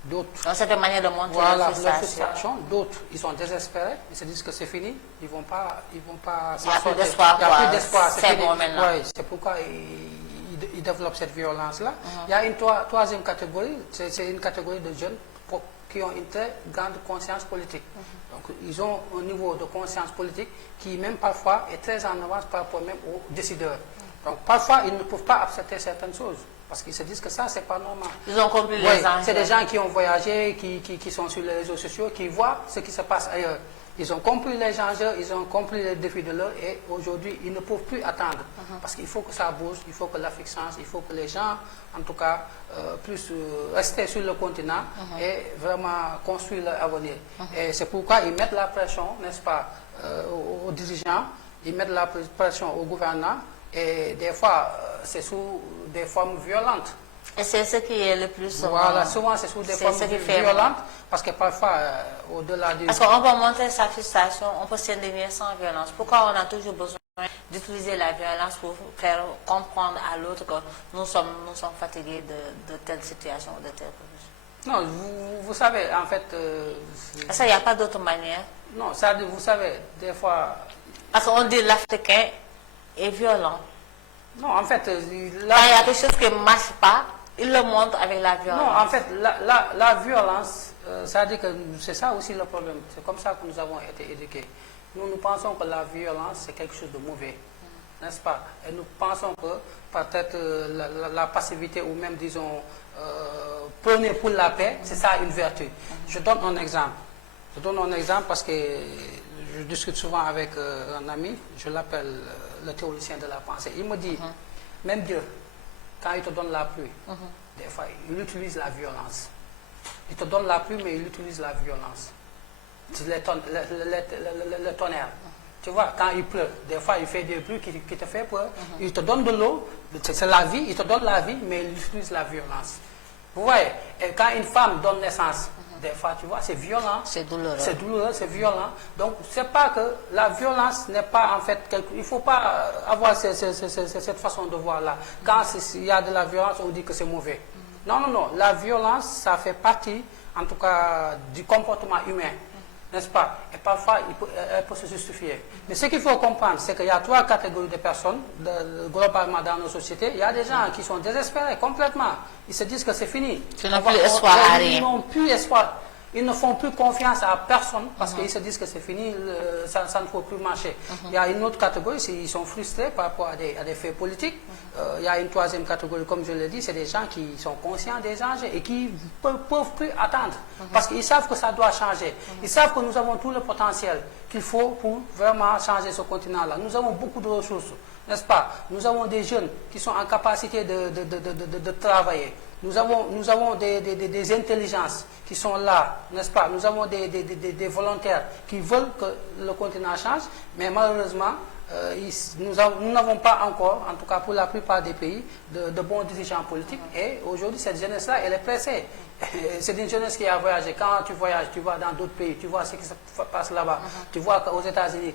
D'autres, c'est une manière de montrer la frustration. frustration. D'autres, ils sont désespérés. Ils se disent que c'est fini. Ils vont pas. Il n'y a plus d'espoir. Il n'y a plus d'espoir. C'est bon maintenant. Ouais, c'est pourquoi ils développent cette violence-là. Il y a une troisième catégorie. C'est une catégorie de jeunes qui ont une très grande conscience politique. Donc, ils ont un niveau de conscience politique qui, même parfois, est très en avance par rapport même aux décideurs. Donc, parfois, ils ne peuvent pas accepter certaines choses. Parce qu'ils se disent que ça, c'est pas normal. Ils ont compris les enjeux. C'est des gens qui ont voyagé, qui sont sur les réseaux sociaux, qui voient ce qui se passe ailleurs. Ils ont compris les enjeux, ils ont compris les défis de l'heure et aujourd'hui, ils ne peuvent plus attendre. Parce qu'il faut que ça bouge, il faut que l'Afrique change, il faut que les gens, en tout cas, puissent rester sur le continent et vraiment construire leur avenir. Et c'est pourquoi ils mettent la pression, n'est-ce pas, aux dirigeants, ils mettent la pression aux gouvernants. Et des fois, c'est sous des formes violentes. Et c'est ce qui est le plus souvent. Voilà, souvent c'est sous des formes violentes, parce que parfois, au-delà du... Parce qu'on peut montrer sa frustration, on peut s'indigner sans violence. Pourquoi on a toujours besoin d'utiliser la violence pour faire comprendre à l'autre que nous sommes fatigués de telle situation ou de telle position? Non, vous savez, en fait... Est-ce qu'il n'y a pas d'autre manière? Non, ça, vous savez, des fois... Parce qu'on dit l'Africain est violent. Non, en fait... Quand il y a quelque chose qui ne marche pas, il le montre avec la violence. Non, en fait, la violence, ça veut dire que c'est ça aussi le problème. C'est comme ça que nous avons été éduqués. Nous pensons que la violence, c'est quelque chose de mauvais, n'est-ce pas? Et nous pensons que peut-être la passivité ou même, disons, prôner pour la paix, c'est ça une vertu. Je donne un exemple. Je donne un exemple parce que je discute souvent avec un ami, je l'appelle le théoricien de la pensée. Il me dit, même Dieu, quand il te donne la pluie, des fois, il utilise la violence. Il te donne la pluie, mais il utilise la violence. Le tonnerre. Tu vois, quand il pleut, des fois, il fait des pluies qui te fait peur. Il te donne de l'eau, c'est la vie, il te donne la vie, mais il utilise la violence. Vous voyez, et quand une femme donne naissance, des fois, tu vois, c'est violent. C'est douloureux. C'est douloureux, c'est violent. Donc, c'est pas que la violence n'est pas en fait il ne faut pas avoir cette façon de voir là. Quand il y a de la violence, on dit que c'est mauvais. Non, non, non. La violence, ça fait partie, en tout cas, du comportement humain. N'est-ce pas? Et parfois, elle peut se justifier. Mais ce qu'il faut comprendre, c'est qu'il y a trois catégories de personnes, globalement dans nos sociétés. Il y a des gens qui sont désespérés complètement. Ils se disent que c'est fini. Ils n'ont plus espoir à rien. Ils n'ont plus espoir. Ils ne font plus confiance à personne parce qu'ils se disent que c'est fini, ça ne faut plus marcher. Il y a une autre catégorie, ils sont frustrés par rapport à des faits politiques. Il y a une troisième catégorie, comme je l'ai dit, c'est des gens qui sont conscients des enjeux et qui ne peuvent plus attendre. Parce qu'ils savent que ça doit changer. Ils savent que nous avons tout le potentiel qu'il faut pour vraiment changer ce continent-là. Nous avons beaucoup de ressources, n'est-ce pas? Nous avons des jeunes qui sont en capacité de travailler. Nous avons des intelligences qui sont là, n'est-ce pas? Nous avons des volontaires qui veulent que le continent change, mais malheureusement, nous n'avons pas encore, en tout cas pour la plupart des pays, de bons dirigeants politiques. Et aujourd'hui, cette jeunesse-là, elle est pressée. C'est une jeunesse qui a voyagé. Quand tu voyages, tu vas dans d'autres pays, tu vois ce qui se passe là-bas. Tu vois qu'aux États-Unis,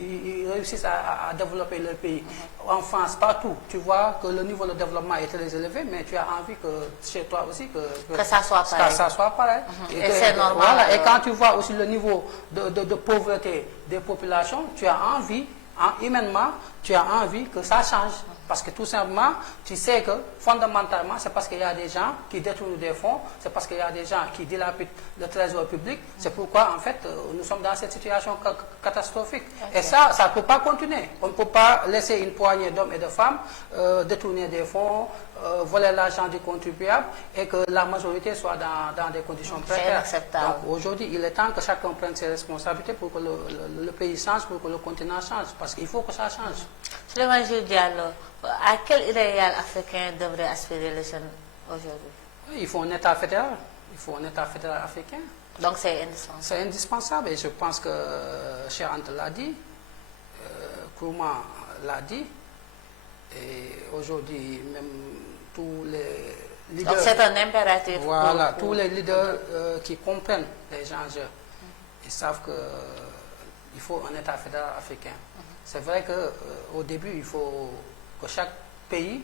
ils réussissent à développer leur pays. En France, partout, tu vois que le niveau de développement est très élevé, mais tu as envie que chez toi aussi, que ça soit pareil. Ça soit pareil. Et c'est normal. Voilà. Et quand tu vois aussi le niveau de pauvreté des populations, tu as envie, humainement, tu as envie que ça change. Parce que tout simplement, tu sais que fondamentalement, c'est parce qu'il y a des gens qui détournent des fonds, c'est parce qu'il y a des gens qui dilapident le trésor public. C'est pourquoi, en fait, nous sommes dans cette situation catastrophique. Okay. Et ça ne peut pas continuer. On ne peut pas laisser une poignée d'hommes et de femmes détourner des fonds, voler l'argent du contribuable et que la majorité soit dans des conditions précaires. Donc aujourd'hui, il est temps que chacun prenne ses responsabilités pour que le pays change, pour que le continent change. Parce qu'il faut que ça change. Souleymane Jules Diallo, à quel idéal africain devrait aspirer les jeunes aujourd'hui? Il faut un État fédéral. Il faut un État fédéral africain. Donc c'est indispensable. C'est indispensable et je pense que Cheikh Anta l'a dit, Nkrumah l'a dit, et aujourd'hui même tous les leaders... Donc c'est un impératif. Voilà, tous les leaders qui comprennent les enjeux, ils savent qu'il faut un État fédéral africain. C'est vrai qu'au début, il faut que chaque pays,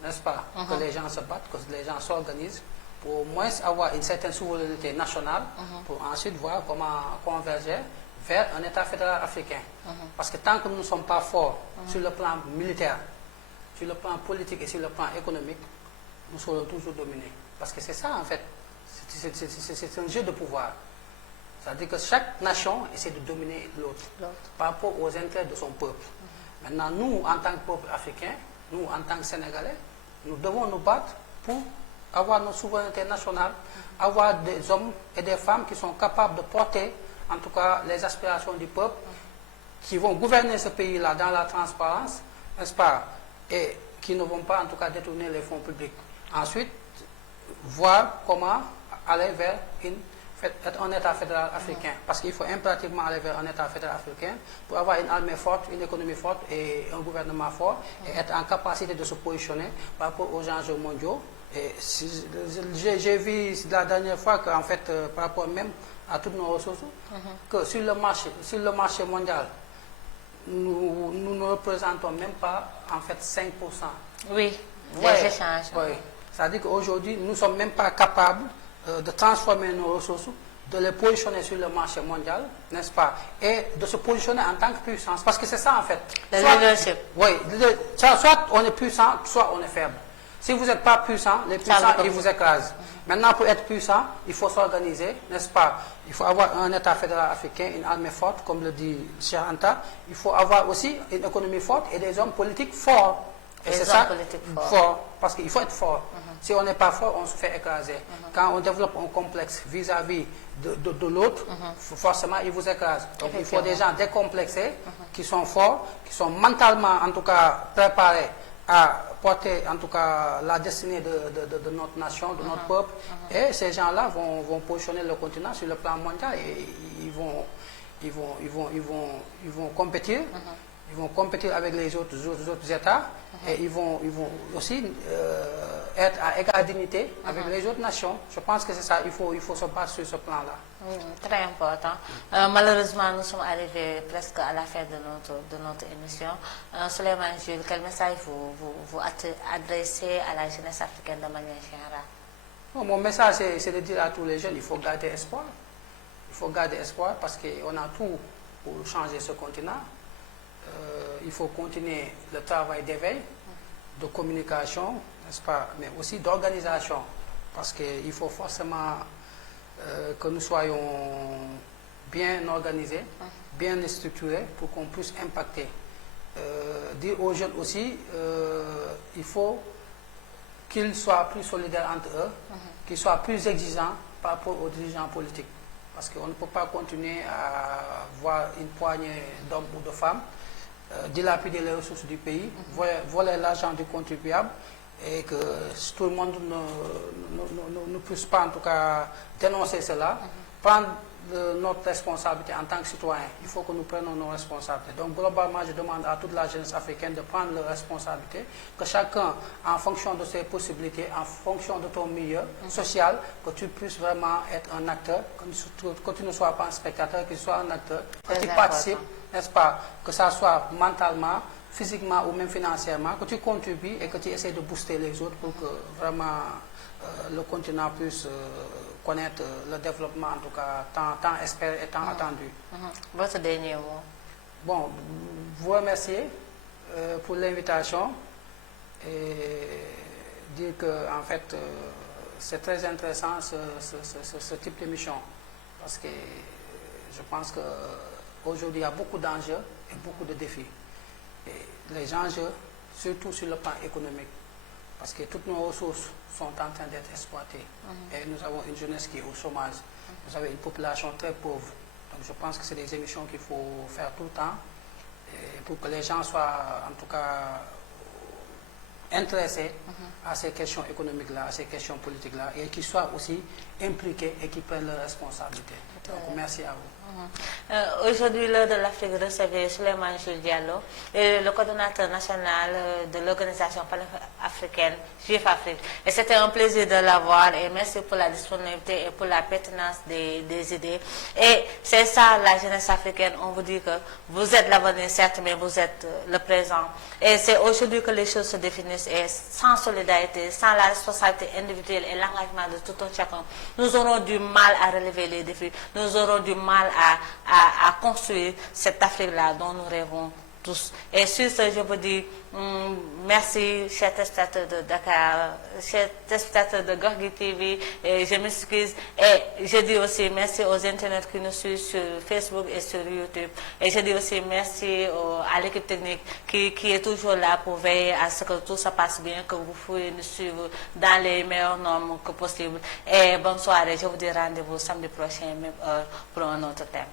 n'est-ce pas, que les gens se battent, que les gens s'organisent, pour au moins avoir une certaine souveraineté nationale, pour ensuite voir comment converger vers un État fédéral africain. Parce que tant que nous ne sommes pas forts sur le plan militaire, sur le plan politique et sur le plan économique, nous serons toujours dominés. Parce que c'est ça, en fait, c'est un jeu de pouvoir. C'est-à-dire que chaque nation essaie de dominer l'autre par rapport aux intérêts de son peuple. Maintenant, nous, en tant que peuple africain, nous, en tant que Sénégalais, nous devons nous battre pour avoir notre souveraineté nationale, avoir des hommes et des femmes qui sont capables de porter, en tout cas, les aspirations du peuple, qui vont gouverner ce pays-là dans la transparence, n'est-ce pas, et qui ne vont pas, en tout cas, détourner les fonds publics. Ensuite, voir comment aller vers un État fédéral africain. Parce qu'il faut impérativement aller vers un État fédéral africain pour avoir une armée forte, une économie forte et un gouvernement fort et être en capacité de se positionner par rapport aux enjeux mondiaux Et j'ai vu la dernière fois qu'en fait, par rapport même à toutes nos ressources, que sur le marché mondial, nous ne représentons même pas en fait 5%. Oui, des Ouais, échanges. ouais. C'est-à-dire qu'aujourd'hui, nous ne sommes même pas capables de transformer nos ressources, de les positionner sur le marché mondial, n'est-ce pas? Et de se positionner en tant que puissance. Parce que c'est ça en fait. Le leadership. Oui, soit on est puissant, soit on est faible. Si vous n'êtes pas puissant, les puissants, ils vous écrasent. Maintenant, pour être puissant, il faut s'organiser, n'est-ce pas? Il faut avoir un État fédéral africain, une armée forte, comme le dit Cheikh Anta. Il faut avoir aussi une économie forte et des hommes politiques forts. Et c'est ça, fort, parce qu'il faut être fort. Si on n'est pas fort, on se fait écraser. Quand on développe un complexe vis-à-vis de l'autre, forcément, il vous écrase. Donc, il faut des gens décomplexés, qui sont forts, qui sont mentalement, en tout cas, préparés à porter, en tout cas, la destinée de notre nation, de notre peuple. Et ces gens-là vont positionner le continent sur le plan mondial et ils vont compétir. Ils vont compétir avec les autres États et ils vont aussi être à égale dignité avec les autres nations. Je pense que c'est ça, il faut se battre sur ce plan-là. Très important. Malheureusement, nous sommes arrivés presque à la fin de notre émission. Souleymane Jules, quel message vous adressez à la jeunesse africaine de manière générale? Bon, mon message, c'est de dire à tous les jeunes, il faut garder espoir. Il faut garder espoir parce qu'on a tout pour changer ce continent. Il faut continuer le travail d'éveil, de communication, n'est-ce pas, mais aussi d'organisation, parce qu'il faut forcément que nous soyons bien organisés, bien structurés pour qu'on puisse impacter. Dire aux jeunes aussi, il faut qu'ils soient plus solidaires entre eux, qu'ils soient plus exigeants par rapport aux dirigeants politiques, parce qu'on ne peut pas continuer à voir une poignée d'hommes ou de femmes dilapider les ressources du pays, voler l'argent du contribuable et que tout le monde ne puisse pas en tout cas dénoncer cela, prendre notre responsabilité en tant que citoyen. Il faut que nous prenions nos responsabilités. Donc globalement, je demande à toute la jeunesse africaine de prendre leurs responsabilités, que chacun, en fonction de ses possibilités, en fonction de ton milieu social, que tu puisses vraiment être un acteur, que tu ne sois pas un spectateur, que tu sois un acteur, que tu participes, n'est-ce pas, que ça soit mentalement, physiquement ou même financièrement, que tu contribues et que tu essaies de booster les autres pour que vraiment le continent puisse connaître le développement, en tout cas, tant espéré et tant attendu. Votre dernier mot? Bon, vous remercier pour l'invitation et dire que, en fait, c'est très intéressant ce type d'émission parce que je pense qu'aujourd'hui, il y a beaucoup d'enjeux et beaucoup de défis. Et les enjeux, surtout sur le plan économique, parce que toutes nos ressources sont en train d'être exploitées. Et nous avons une jeunesse qui est au chômage. Vous avez une population très pauvre. Donc je pense que c'est des émissions qu'il faut faire tout le temps pour que les gens soient en tout cas intéressés à ces questions économiques-là, à ces questions politiques-là, et qu'ils soient aussi impliqués et qu'ils prennent leurs responsabilités. Donc merci à vous. Aujourd'hui, l'heure de l'Afrique recevait Souleymane Jules Diallo, le coordonnateur national de l'organisation pan-africaine Juif Afrique. Et c'était un plaisir de l'avoir et merci pour la disponibilité et pour la pertinence des idées. Et c'est ça la jeunesse africaine, on vous dit que vous êtes l'avenir certes, mais vous êtes le présent. Et c'est aujourd'hui que les choses se définissent et sans solidarité, sans la responsabilité individuelle et l'engagement de tout un chacun, nous aurons du mal à relever les défis, nous aurons du mal à construire cette Afrique-là dont nous rêvons tous. Et sur ce, je vous dis merci, chers téléspectateurs de Dakar, chers téléspectateurs de Gorgui TV, et je m'excuse. Et je dis aussi merci aux internautes qui nous suivent sur Facebook et sur YouTube. Et je dis aussi merci à l'équipe technique qui est toujours là pour veiller à ce que tout se passe bien, que vous pouvez nous suivre dans les meilleures normes que possible. Et bonne soirée, je vous dis rendez-vous samedi prochain, même heure, pour un autre thème.